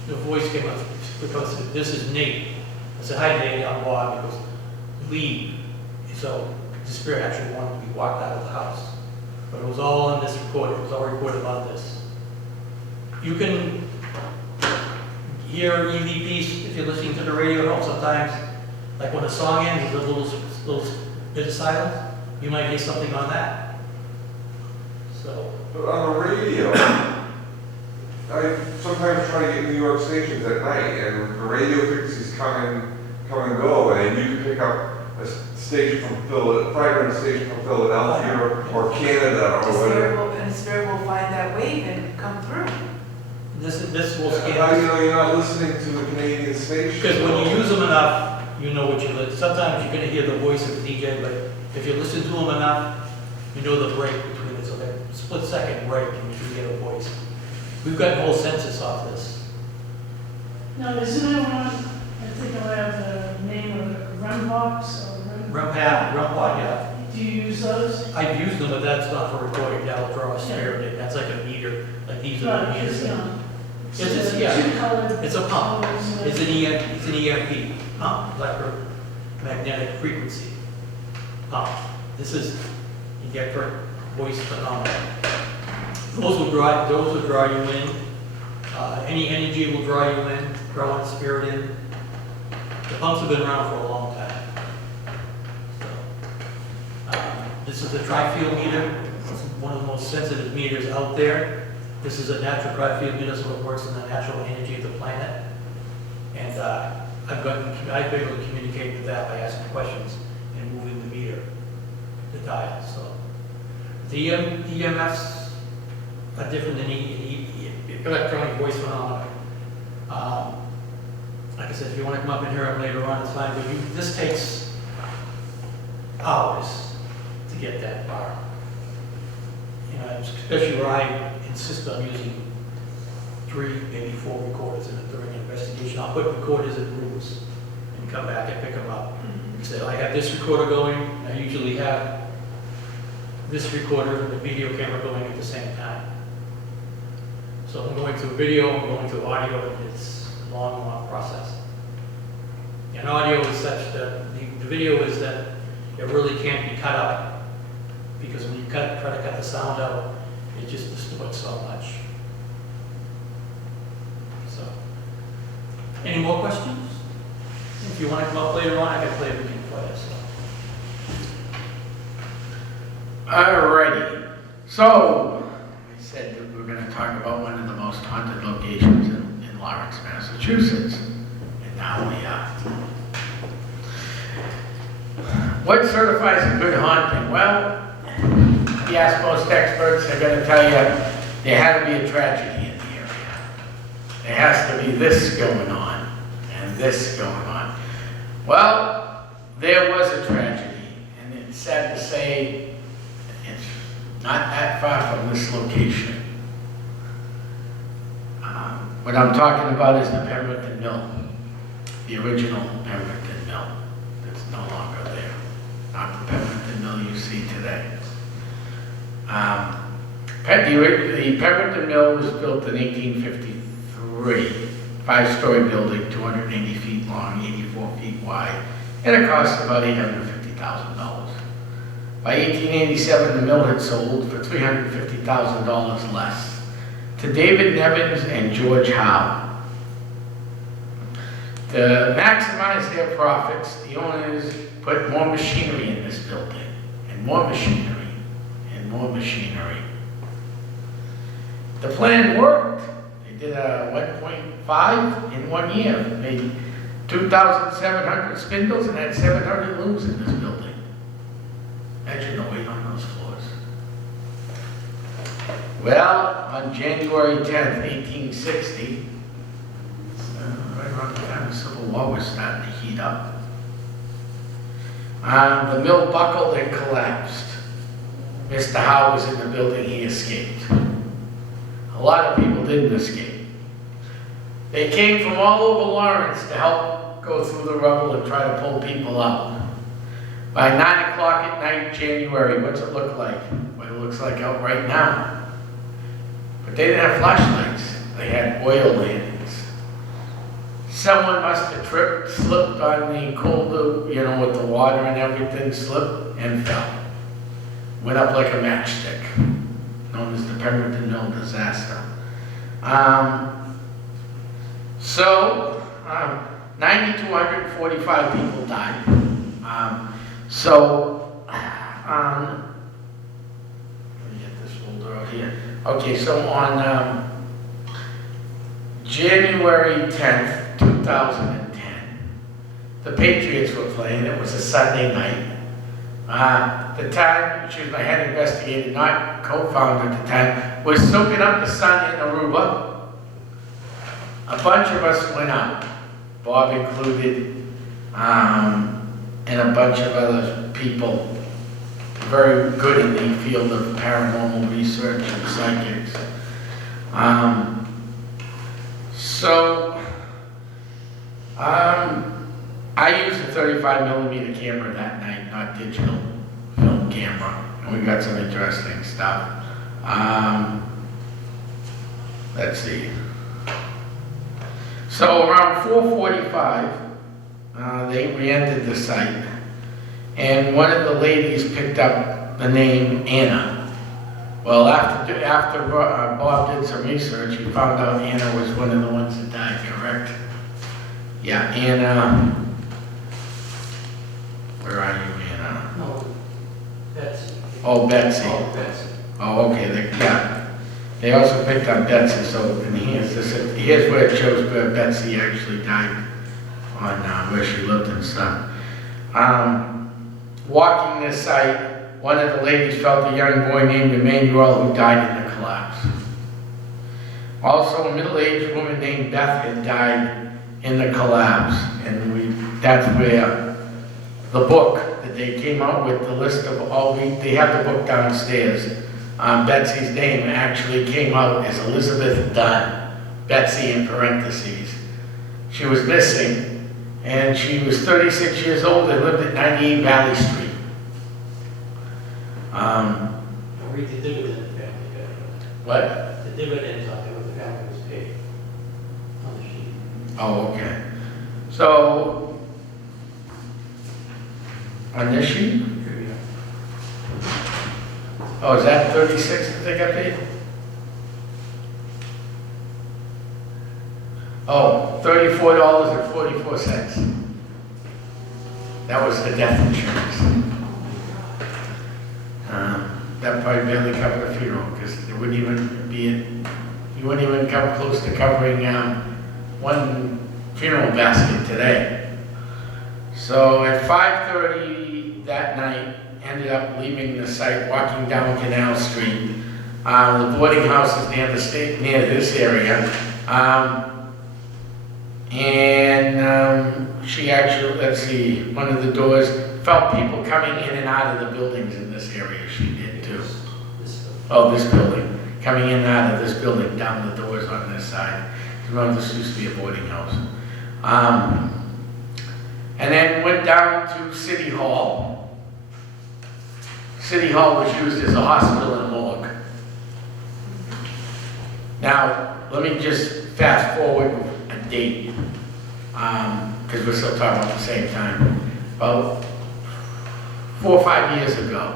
the voice came up because this is Nate. I said, "Hi, Nate, I'm Bob." He goes, "Leave." So the spirit actually wanted to be walked out of the house, but it was all on this recording. It was all recorded on this. You can hear EVPs if you're listening to the radio at home. Sometimes, like when a song ends, there's a little bit of silence. You might hear something on that. So, But on the radio, I sometimes try to get New York stations at night, and the radio frequencies come and go, and you can pick up a station from Philadelphia, station from Philadelphia or Canada or whatever. And the spirit will find that wave and come through. this will How do you scan. know you're not listening to the Canadian station? Because when you use them enough, you know what you listen. Sometimes you're going to hear the voice of the DJ, but if you listen to them enough, you know the break between it. So that split-second break, and you can get a voice. We've got a whole census off this. No, isn't there one, I think I have the name of it, Rumbox or Rumpot, yeah. Do you use those? I've used them, but that's not for recording. That'll draw a spirit in. That's like a meter. Like these are the Right, meters. it's, yeah. two-colored It's a pump. colors, It's an EMP pump, electromagnetic frequency pump. This is, you get for voice phenomena. Those will draw you in. Any energy will draw you in, draw a spirit in. The pumps have been around for a long time. So, this is a tri-field meter. It's one of the most sensitive meters out there. This is a natural tri-field meter, so it works in the natural energy of the planet. And I've been able to communicate with that by asking questions and moving the meter, the dial. So the EMFs are different than electronic voice phenomena. Like I said, if you want to come up and hear them later on, it's fine. But this takes hours to get that far. You know, especially where I insist on using 3, maybe 4 recorders during an investigation. I'll put recorders in rooms and come back and pick them up. And say, I have this recorder going. I usually have this recorder and the video camera going at the same time. So I'm going to video, I'm going to audio, and it's a long, long process. And audio is such that the video is that it really can't be cut out, because when you try to cut the sound out, it just distorts so much. So, any more questions? If you want to come up later on, I can play everything for you. So. Alrighty, so I said that we're going to talk about one of the most haunted locations in Lawrence, Massachusetts, and now we are. What certifies a good haunting? Well, if you ask most experts, they're going to tell you there had to be a tragedy in the area. There has to be this going on and this going on. Well, there was a tragedy, and it's sad to say it's not that far from this location. What I'm talking about is the Pemberton Mill, the original Pemberton Mill that's no longer there. Not the Pemberton Mill you see today. The Pemberton Mill was built in 1853, five-story building, 280 feet long, 84 feet wide, and it cost about $850,000. By 1887, the mill had sold for $350,000 less to David Nevins and George Howe. To maximize their profits, the owners put more machinery in this building, and more machinery, and more machinery. The plan worked. They did a 1.5 in 1 year, made 2,700 spindles and had 700 looms in this building. Imagine the weight on those floors. Well, on January 10th, 1860, right around the time the Civil War was starting to heat up, the mill buckled and collapsed. Mr. Howe was in the building, he escaped. A lot of people didn't escape. They came from all over Lawrence to help go through the rubble and try to pull people out. By 9 o'clock at night, January, what's it look like? What it looks like out right now. But they didn't have flashlights. They had oil lanterns. Someone must have tripped, slipped on the cold, with the water and everything, slipped and fell. Went up like a matchstick, known as the Pemberton Mill disaster. 9,245 people died. Let me get this folder out here. Okay, so on January 10th, 2010, the Patriots were playing. It was a Sunday night. The time, she was my head investigator, not co-founder at the time, was soaking up the sun in Aruba. A bunch of us went out, Bob included, and a bunch of other people very good in the field of paranormal research and psychics. I used a 35mm camera that night, not digital film camera, and we got some interesting stuff. Let's see. So around 4:45, they re-entered the site, and one of the ladies picked up the name Anna. Well, after Bob did some research, he found out Anna was one of the ones that died, correct? Yeah, Anna. Where are you, Anna? No, Betsy. Oh, Betsy. Oh, Betsy. Oh, okay, They also picked up Betsy, so and here's where it shows where Betsy actually died, on where she lived and stuff. Walking this site, one of the ladies felt a young boy named Emmanuel who died in the collapse. Also, a middle-aged woman named Beth had died in the collapse, and that's where the book that they came out with, the list of they have the book downstairs. Betsy's name actually came out as Elizabeth Dunn, Betsy in parentheses. She was missing, and she was 36 years old and lived at 98 Valley Street. Read the dividend family. What? The dividends out there what the family was paid on the sheet. Oh, okay. So, on this sheet? Oh, is that 36 that they got paid? Oh, $34.44. That was the death insurance. That probably barely covered a funeral because there wouldn't even you wouldn't even come close to covering one funeral basket today. So at 5:30 that night, ended up leaving the site, walking down Canal Street. The boarding house is near this area. She actually, let's see, one of the doors, felt people coming in and out of the buildings in this area. She did too. Oh, this building. Coming in and out of this building, down the doors on this side. Remember, this used to be a boarding house. And then went down to City Hall. City Hall was used as a hospital and morgue. Now, let me just fast forward a date, because we're still talking about the same time. About 4 or 5 years ago,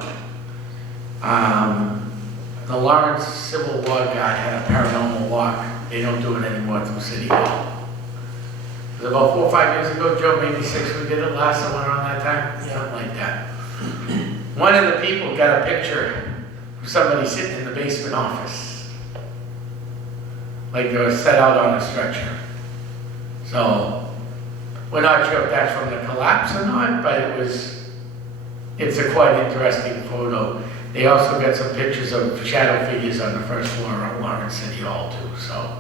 the Lawrence Civil War guy had a paranormal walk. They don't do it anymore through City Hall. It was about 4 or 5 years ago, Joe, maybe 6 we did it last somewhere around that time, something like that. One of the people got a picture of somebody sitting in the basement office. Like they were set out on a stretcher. So, we're not sure if that's from the collapse or not, but it's a quite interesting photo. They also got some pictures of shadow figures on the first floor of Lawrence City Hall too, so.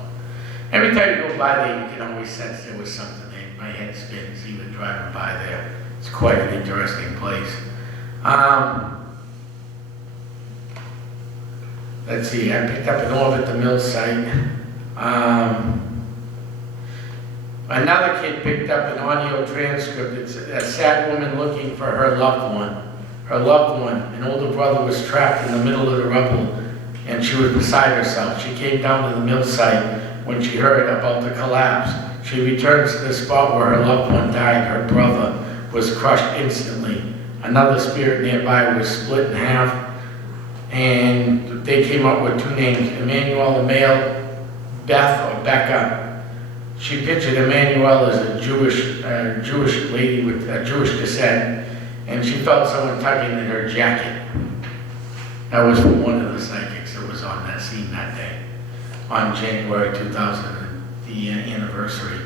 Every time you go by there, you can always sense there was something there. My head spins even driving by there. It's quite an interesting place. Let's see, I picked up an orb at the mill site. Another kid picked up an audio transcript. It's a sad woman looking for her loved one. Her loved one, an older brother, was trapped in the middle of the rubble and she was beside herself. She came down to the mill site when she heard about the collapse. She returned to the spot where her loved one died. Her brother was crushed instantly. Another spirit nearby was split in half, and they came up with 2 names, Emmanuel, the male, Beth or Becca. She pictured Emmanuel as a Jewish lady with Jewish descent, and she felt someone tugging in her jacket. That was from one of the psychics that was on that scene that day, on January 2000, the anniversary.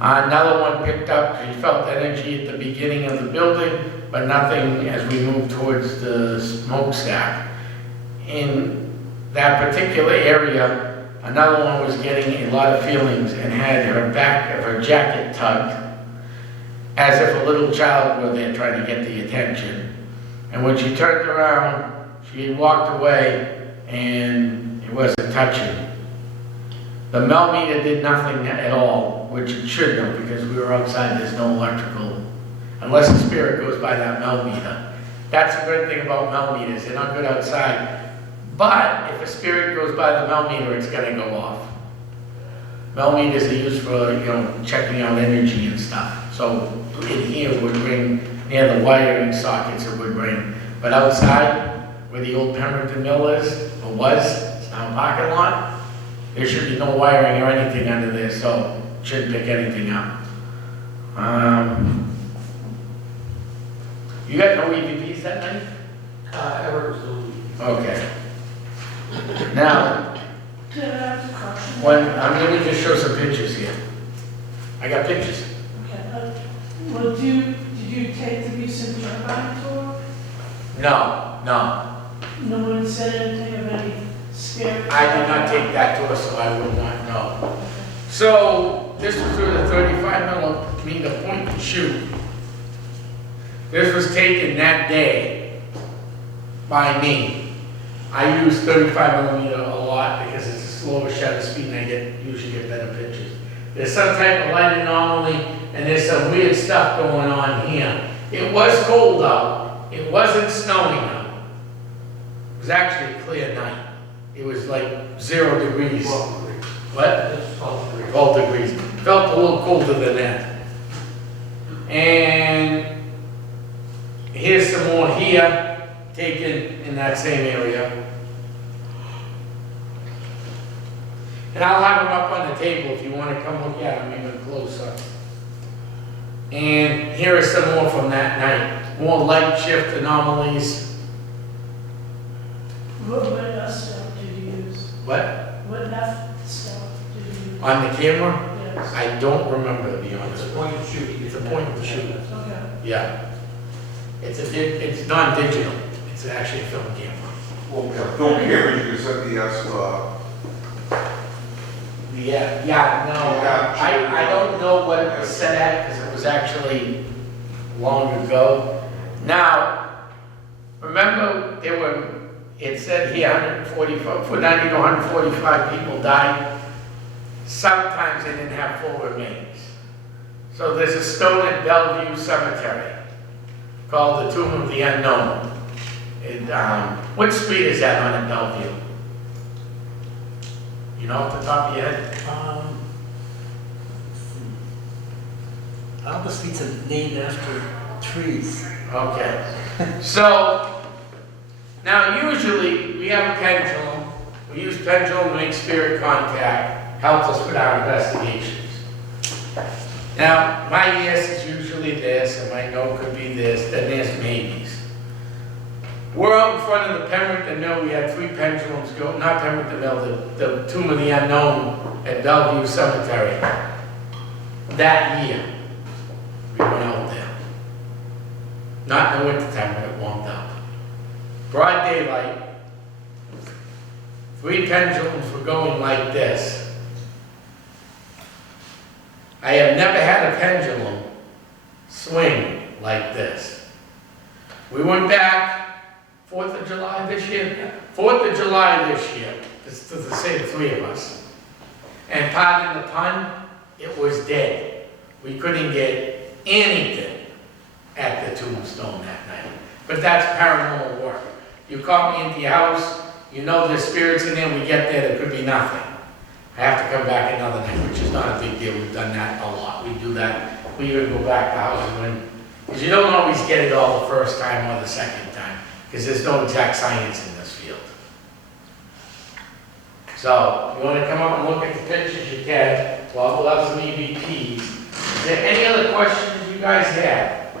Another one picked up, she felt energy at the beginning of the building, but nothing as we moved towards the smokestack. In that particular area, another one was getting a lot of feelings and had her back of her jacket tugged, as if a little child were there trying to get the attention. And when she turned around, she walked away and it wasn't touching. The Mel meter did nothing at all, which it should have, because we were outside, there's no electrical, unless the spirit goes by that Mel meter. That's the good thing about Mel meters, they're not good outside. But if a spirit goes by the Mel meter, it's gonna go off. Mel meters are used for, checking out energy and stuff. So in here would ring, near the wiring sockets it would ring. But outside, where the old Pemberton Mill is, or was, it's now a parking lot, there should be no wiring or anything under there, so it shouldn't pick anything up. You got no EVPs that night? Ever was the Okay. Now, Can I ask a question? let me just show some pictures here. I got pictures. Okay, well, did you take the recent turbine tour? No. No one said anything of any scare? I did not take that tour, so I would not know. So, this was through the 35mm point and shoot. This was taken that day by me. I use 35mm a lot because it's a slower shutter speed and I usually get better pictures. There's some type of light anomaly and there's some weird stuff going on here. It was cold out. It wasn't snowing out. It was actually a clear night. It was like 0 degrees. 12 degrees. What? It's 12 degrees. 12 degrees. Felt a little colder than that. And here's some more here, taken in that same area. And I'll have them up on the table if you want to come look at them even closer. And here are some more from that night. More light shift anomalies. What F stuff did you use? What? What F stuff did you use? On the camera? Yes. I don't remember, to be It's honest. a point and shoot. It's a point and shoot. Okay. Yeah. It's non-digital. It's actually a film camera. Well, yeah, film cameras, you can set the S, Yeah, no, I don't know what it was set at, because it was actually long ago. Now, remember, it said here 145, for 90 to 145 people died. Sometimes they didn't have full remains. So there's a stone at Bellevue Cemetery called the Tomb of the Unknown. What street is that on in Bellevue? You know, off the top of your head? All the streets are named after trees. Okay. So, now usually we have a pendulum. We use pendulum to make spirit contact, helps us with our investigations. Now, my yes is usually this, and my no could be this, then there's maybes. We're out in front of the Pemberton Mill, we had 3 pendulums go, not Pemberton Mill, the Tomb of the Unknown at Bellevue Cemetery. That year, we went out there. Not in the wintertime when it warmed up. Broad daylight, 3 pendulums were going like this. I have never had a pendulum swing like this. We went back 4th of July this year. 4th of July this year, it's to the same 3 of us. And pardon the pun, it was dead. We couldn't get anything at the tombstone that night. But that's paranormal work. You call me into your house, you know there's spirits in there, we get there could be nothing. I have to come back another night, which is not a big deal. We've done that a lot. We do that. We even go back to houses when, because you don't always get it all the first time or the second time, because there's no exact science in this field. So, if you want to come up and look at the pictures, you can. Well, we'll have some EVPs. Is there any other questions you guys have?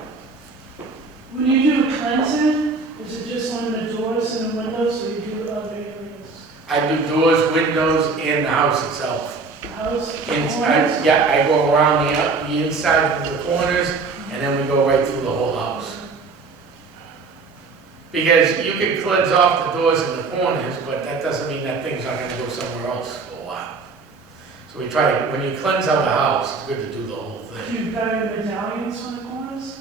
When you do cleansing, is it just on the doors and the windows, or you do other areas? I do doors, windows, and the house itself. House, Inside, corners? yeah, I go around the inside of the corners, and then we go right through the whole house. Because you can cleanse off the doors and the corners, but that doesn't mean that thing's not gonna go somewhere else for a while. So we try to, when you cleanse out the house, it's good to do the whole thing. Do you bury medallions on the corners?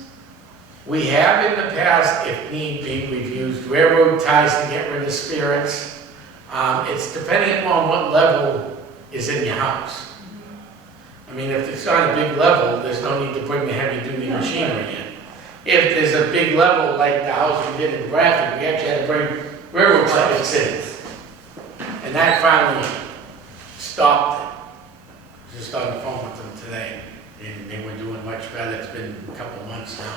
We have in the past, if need be, we've used railroad ties to get rid of spirits. It's depending on what level is in your house. I mean, if it's on a big level, there's no need to bring the heavy-duty machinery in. If there's a big level, like the house we did in Bradford, we actually had to bring railroad ties in. And that finally stopped it. I was just on the phone with them today, and they were doing much better. It's been a couple months now.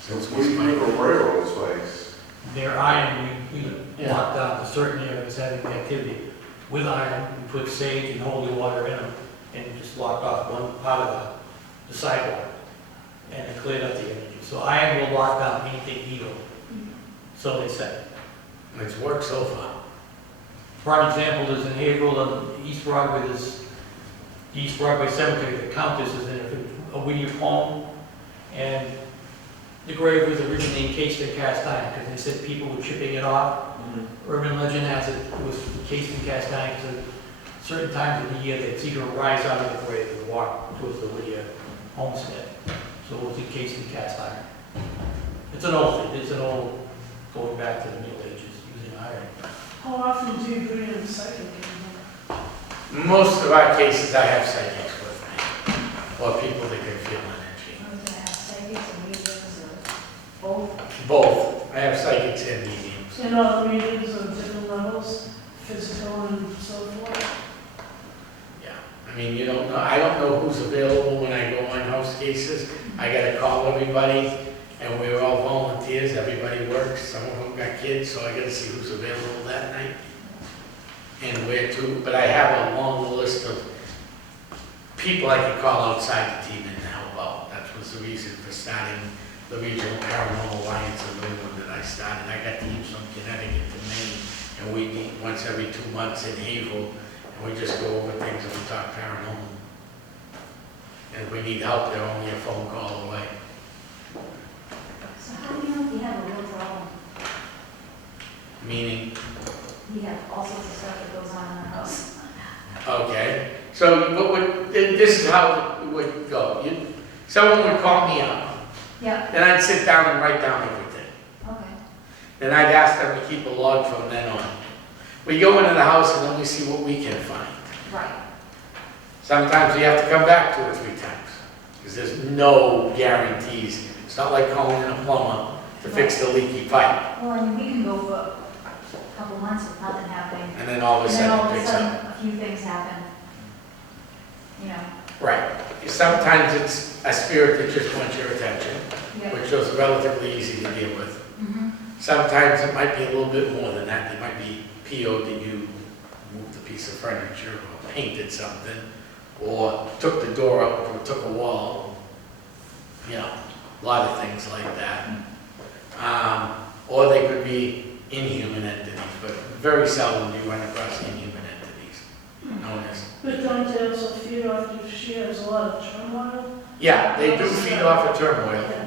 Since We we do the railroad spikes. They're iron, we Yeah. locked down to certain areas having activity with iron, we put sage and holy water in them, and just locked off one part of the sidewalk, and it cleared up the energy. So iron will lock down anything evil, so they say. It's worked so far. Prime example is in Haverhill, on East Broadway, there's East Broadway Cemetery, the Countess is in a Whittier home, and the grave was originally encased in cast iron, because they said people were chipping it off. Urban legend has it was encased in cast iron, because at certain times of the year, they'd see her rise out of the grave and walk towards the Whittier homestead. So it was encased in cast iron. It's an old, going back to the Middle Ages, using iron. How often do you bring in psychic in Most of our cases, I have psychics with me, or people that can feel energy. I was gonna ask, psychics and mediums or both? Both. I have psychics and mediums. there? And all the readings of different levels, physical and so forth? Yeah. I mean, you don't know, I don't know who's available when I go on house cases. I gotta call everybody, and we're all volunteers, everybody works, some of them got kids, so I gotta see who's available that night. And where to, but I have a long list of people I can call outside the team and help out. That was the reason for starting the Regional Paranormal Alliance of New England that I started. I got teams from Connecticut to Maine, and we meet once every 2 months in Haverhill, and we just go over things and we talk paranormal. And if we need help, they're only a phone call away. So how do you know if you have a real problem? Meaning, We have all sorts of stuff that goes on in our house. okay, so this is how it would go. Someone would call me up, Yeah, then I'd sit down and write down everything. okay. Then I'd ask them to keep a log from then on. We go into the house and then we see what we can find. Right. Sometimes we have to come back 2 or 3 times, because there's no guarantees. It's not like calling in a plumber to fix the leaky pipe, Well, and we can go for a couple months with nothing happening. and then all of a And then all sudden of it a picks sudden, up. a few things happen. You know, Right. Sometimes it's a spirit that just wants your attention, yeah. which is relatively easy to deal with. Mhm. Sometimes it might be a little bit more than that. They might be PO'd that you moved a piece of furniture or painted something, or took the door out or took a wall. You know, a lot of things like that. Or they could be inhuman entities, but very seldom do you run across inhuman entities. Known as, But don't they also feed off, if she has a lot of turmoil? yeah, they do feed off of turmoil. Yeah.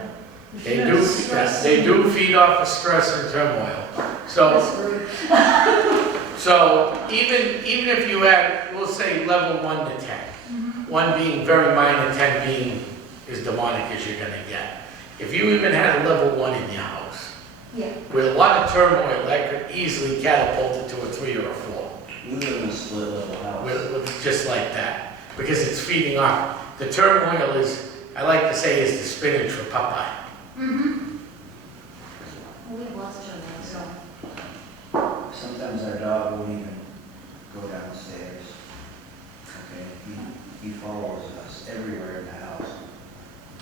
If They she do, has stress they and- do feed off of stress and turmoil. So, That's rude. so even if you had, we'll say level 1 to 10, Mhm. 1 being very minor, 10 being as demonic as you're gonna get. If you even had a level 1 in your house, Yeah. with a lot of turmoil, that could easily catapult it to a 3 or a 4. We live in a split level house. With just like that, because it's feeding off. The turmoil is, I like to say, is the spinach for Popeye. Mhm. We have lots of children, so. Sometimes our dog won't even go downstairs. Okay, he follows us everywhere in the house.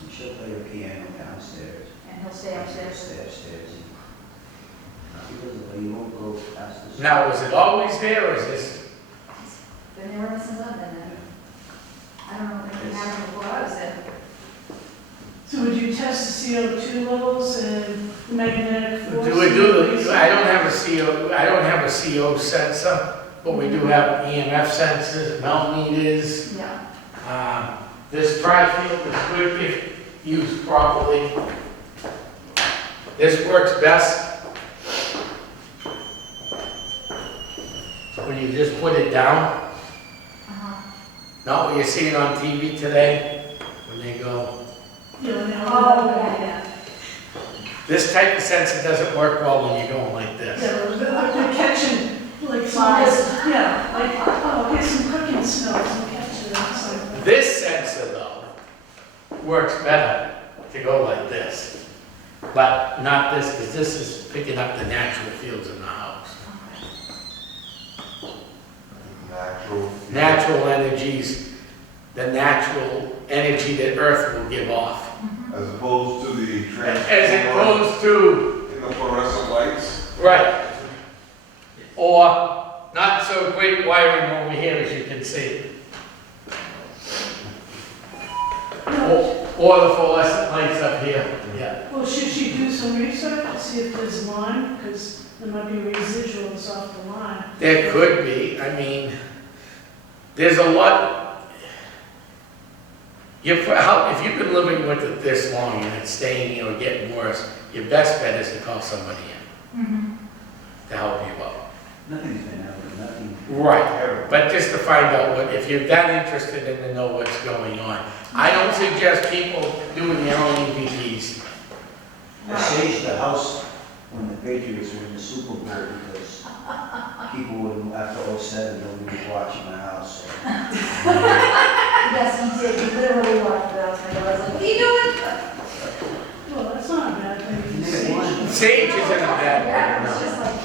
And she'll play the piano downstairs. And he'll stay upstairs. Stay upstairs. He won't go past the. Now, was it always there, or is this, Been there ever since I've been there. I don't know if it happened before I was there. So would you test the CO2 levels and magnetic force? do we do the, I don't have a CO sensor, but we do have EMF sensors, millimeters. Yeah. This tri-field is good if used properly. This works best when you just put it down. Uh-huh. Not what you're seeing on TV today, when they go. You know, Oh, yeah. This type of sensor doesn't work well when you're going like this. Yeah, they're catching, like, Flies. yeah, like, oh, here's some cooking smells, and catch it, or something. This sensor, though, works better to go like this, but not this, because this is picking up the natural fields in the house. Natural energies, the natural energy that Earth will give off. As opposed to the As transformer opposed to, in the fluorescent lights. right, or not so great wiring over here, as you can see. Or the fluorescent lights up here, yeah. Well, should she do some research to see if there's line, because there might be residuals off the line. There could be, I mean, there's a lot. If you've been living with it this long and it's staying or getting worse, your best bet is to call somebody in Mhm. to help you out. Nothing's been happening, nothing. Right, but just to find out what, if you're that interested in to know what's going on. I don't suggest people doing their own EVPs. I staged the house when the Patriots were in the Super Bowl because people wouldn't, after '07, nobody was watching my house. So. Yes, you did. You literally walked out. I was like, what are you doing? Well, that's not a bad thing. You to did see. one. Sage isn't a Yeah, bad it's thing, just like,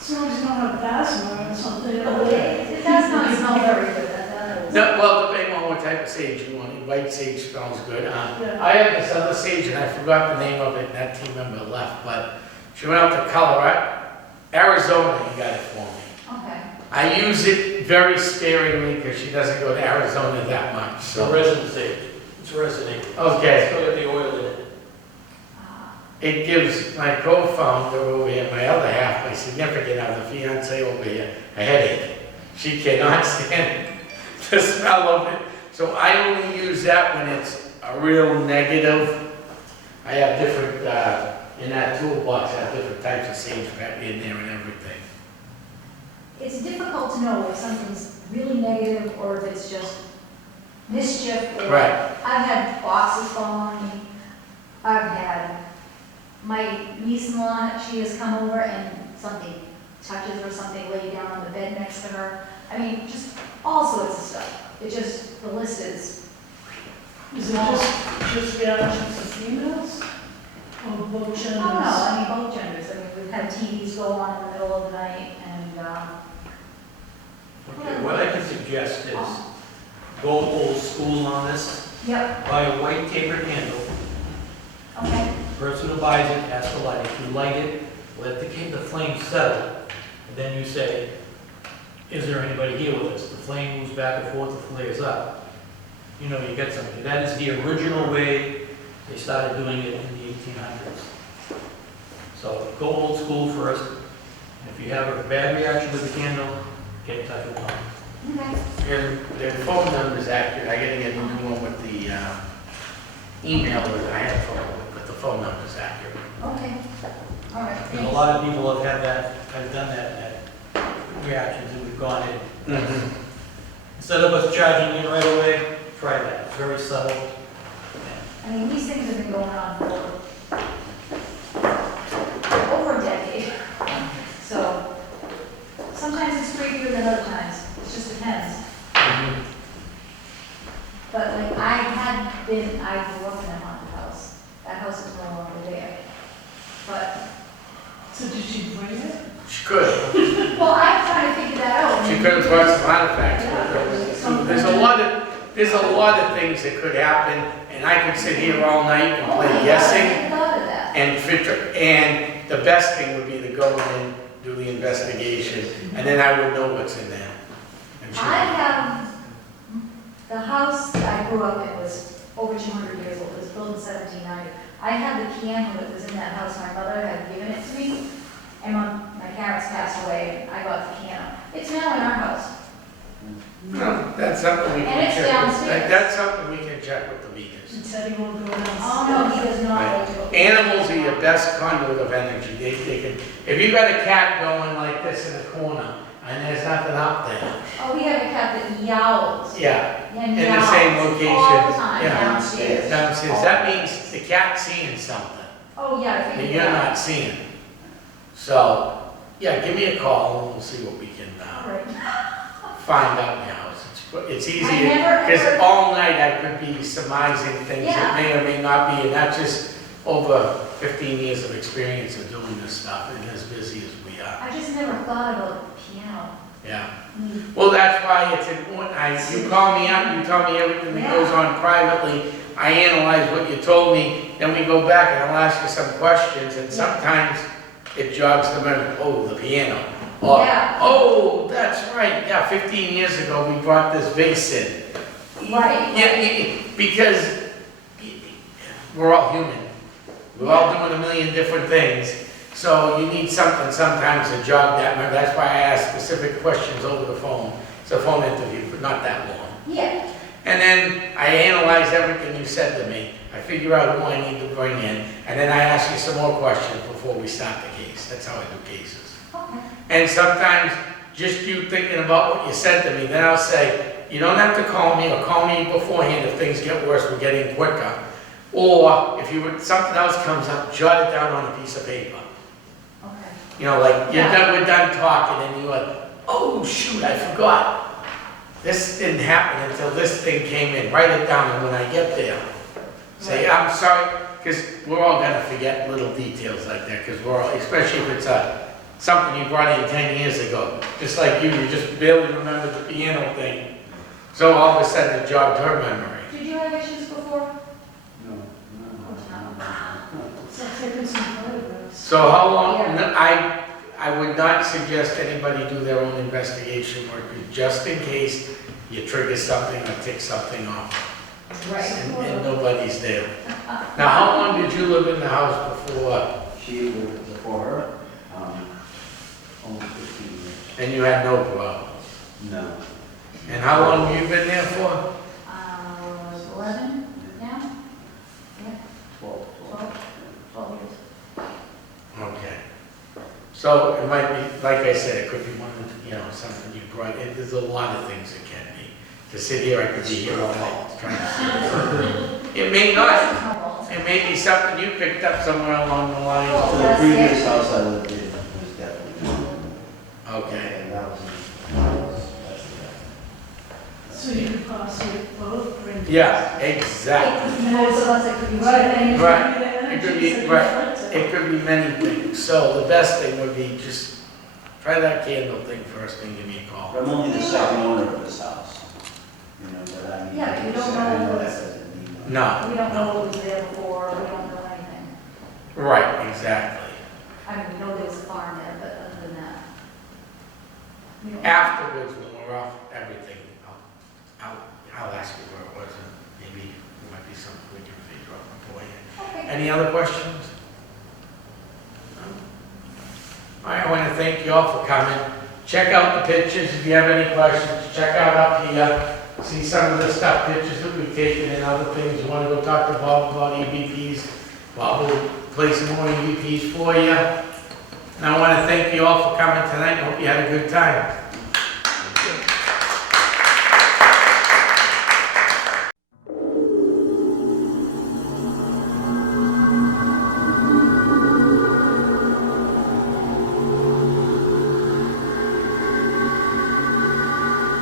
As long as you don't have asthma or something. it does not smell very good. That no. No, well, depending on what type of sage you want. White sage smells good. Yeah. I have this other sage, and I forgot the name of it, and that team member left, but she went out to Colorado, Arizona, and got it for me. Okay. I use it very sparingly because she doesn't go to Arizona that much, It's a so. resin sage. It's resinate. Okay, It's got the oil in it. it gives my co-founder over here, my other half, my significant other, fiance over here, a headache. She cannot stand the smell of it. So I only use that when it's a real negative. I have different, in that toolbox, I have different types of sage in there and everything. It's difficult to know if something's really negative or if it's just mischief. Or Right. I've had boxes fall on me. I've had my niece-in-law, she has come over and something touches or something laid down on the bed next to her. I mean, just all sorts of stuff. It just, the list is, Is it just reactions to females? Or both genders? I don't know, I mean, both genders. I mean, we've had TVs go on in the middle of the night and, suggest is go old school on this, Yep, buy a white tapered candle. okay, Person who buys it has to light it. You light it, let the flame settle, and then you say, is there anybody here with us? The flame moves back and forth, it flares up. You know, you get something. That is the original way they started doing it in the 1800s. So go old school first. If you have a bad reaction with the candle, get in touch with Tom. okay. And the phone number is accurate. I gotta get a new one with the email that I had phone, but the phone number is accurate. Okay, all right, Because a thanks. lot of people have had that, have done that reactions, and we've gone in. Instead of us charging you right away, try that. It's very subtle. I mean, these things have been going on for over a decade. So sometimes it's creepier than other times. It just depends. But like I grew up in a haunted house. That house is no longer there. But, So did she bring it? She could. well, I'm trying to figure that out. She could have brought some artifacts with her. There's a lot of things that could happen, and I could sit here all night and Oh my play God, I guessing. hadn't thought of that. And the best thing would be to go in, do the investigation, and then I would know what's in there. And she- I have, the house I grew up in was over 200 years old. It was built in 1790. I have the piano that was in that house. My mother had given it to me. And my parents passed away, and I got the piano. It's now in our house. No, that's something we And can it's check. downstairs. That's something we can check with the meters. And said he won't go downstairs. Oh, no, he does not Right. go to it. Animals are your best conduit of energy. They can, if you got a cat going like this in the corner, and there's nothing up there, Oh, we have a cat that yowls. yeah, And in the same yowls location. all the time Yeah. downstairs. downstairs, that means the cat's seeing something Oh, yeah, I that figured you're that out. not seeing. So, yeah, give me a call and we'll see what we can All right. find out in your house. It's I easy, never because ever- all night I could be surmising things that Yeah. may or may not be, and that's just over 15 years of experience of doing this stuff and as busy as we are. I just never thought about piano. Yeah. Mm. Well, that's why it's important. You call me up, you tell me everything that goes on privately. I analyze what you told me, then we go back and I'll ask you some questions, and sometimes it jogs the memory. Oh, the piano. Or, Yeah. oh, that's right. Yeah, 15 years ago we brought this vase in. Right. Yeah, because we're all human. We're all doing a million different things. So you need something sometimes to jog that memory. That's why I ask specific questions over the phone. It's a phone interview, but not that long. Yeah. And then I analyze everything you said to me. I figure out who I need to bring in. And then I ask you some more questions before we start the case. That's how I do cases. Okay. And sometimes just you thinking about what you said to me, then I'll say, you don't have to call me or call me beforehand if things get worse, we're getting quicker. Or if something else comes up, jot it down on a piece of paper. Okay. You know, like Yeah. we're done talking and you're like, oh shoot, I forgot. This didn't happen until this thing came in. Write it down, and when I get there, say, I'm sorry, because we're all gonna forget little details like that, because we're all, especially if it's something you brought in 10 years ago. Just like you just barely remembered the piano thing. So all of a sudden it jogged her memory. Did you have issues before? No, So taking some photographs. So how long, Yeah. I would not suggest anybody do their own investigation work, just in case you trigger something or tick something off. Right. And nobody's there. Now, how long did you live in the house before, She lived before her, almost 15 years. and you had no problems? No. And how long have you been there for? 11 now? Yeah, 12. 12 years. Okay. So it might be, like I said, it could be one, something you brought in. There's a lot of things it can be. To sit here, I could be here all night trying to. It may not. It may be something you picked up somewhere along the line. So the previous house I lived in was definitely. Okay. And that was, So you could possibly both bring. Yeah, exactly. Most of us, it could be Right. Right. It It could be, right. It could be many things. So the best thing would be just try that candle thing first and give me a call. I'm only the second owner of this house. we don't I know know, that doesn't mean much. No. we don't know what was there before, we don't know anything. Right, exactly. I mean, we know there was a farm there, but other than that. we don't- Afterwards, when we're off everything, I'll ask you where it was, and maybe there might be something we can figure out beforehand. Okay. Any other questions? No? All right, I want to thank you all for coming. Check out the pictures if you have any questions. Check out up here. See some of the stuff, pictures that we've taken and other things. You want to go talk to Bob about EVPs? Bob will play some more EVPs for you. And I want to thank you all for coming tonight. Hope you had a good time.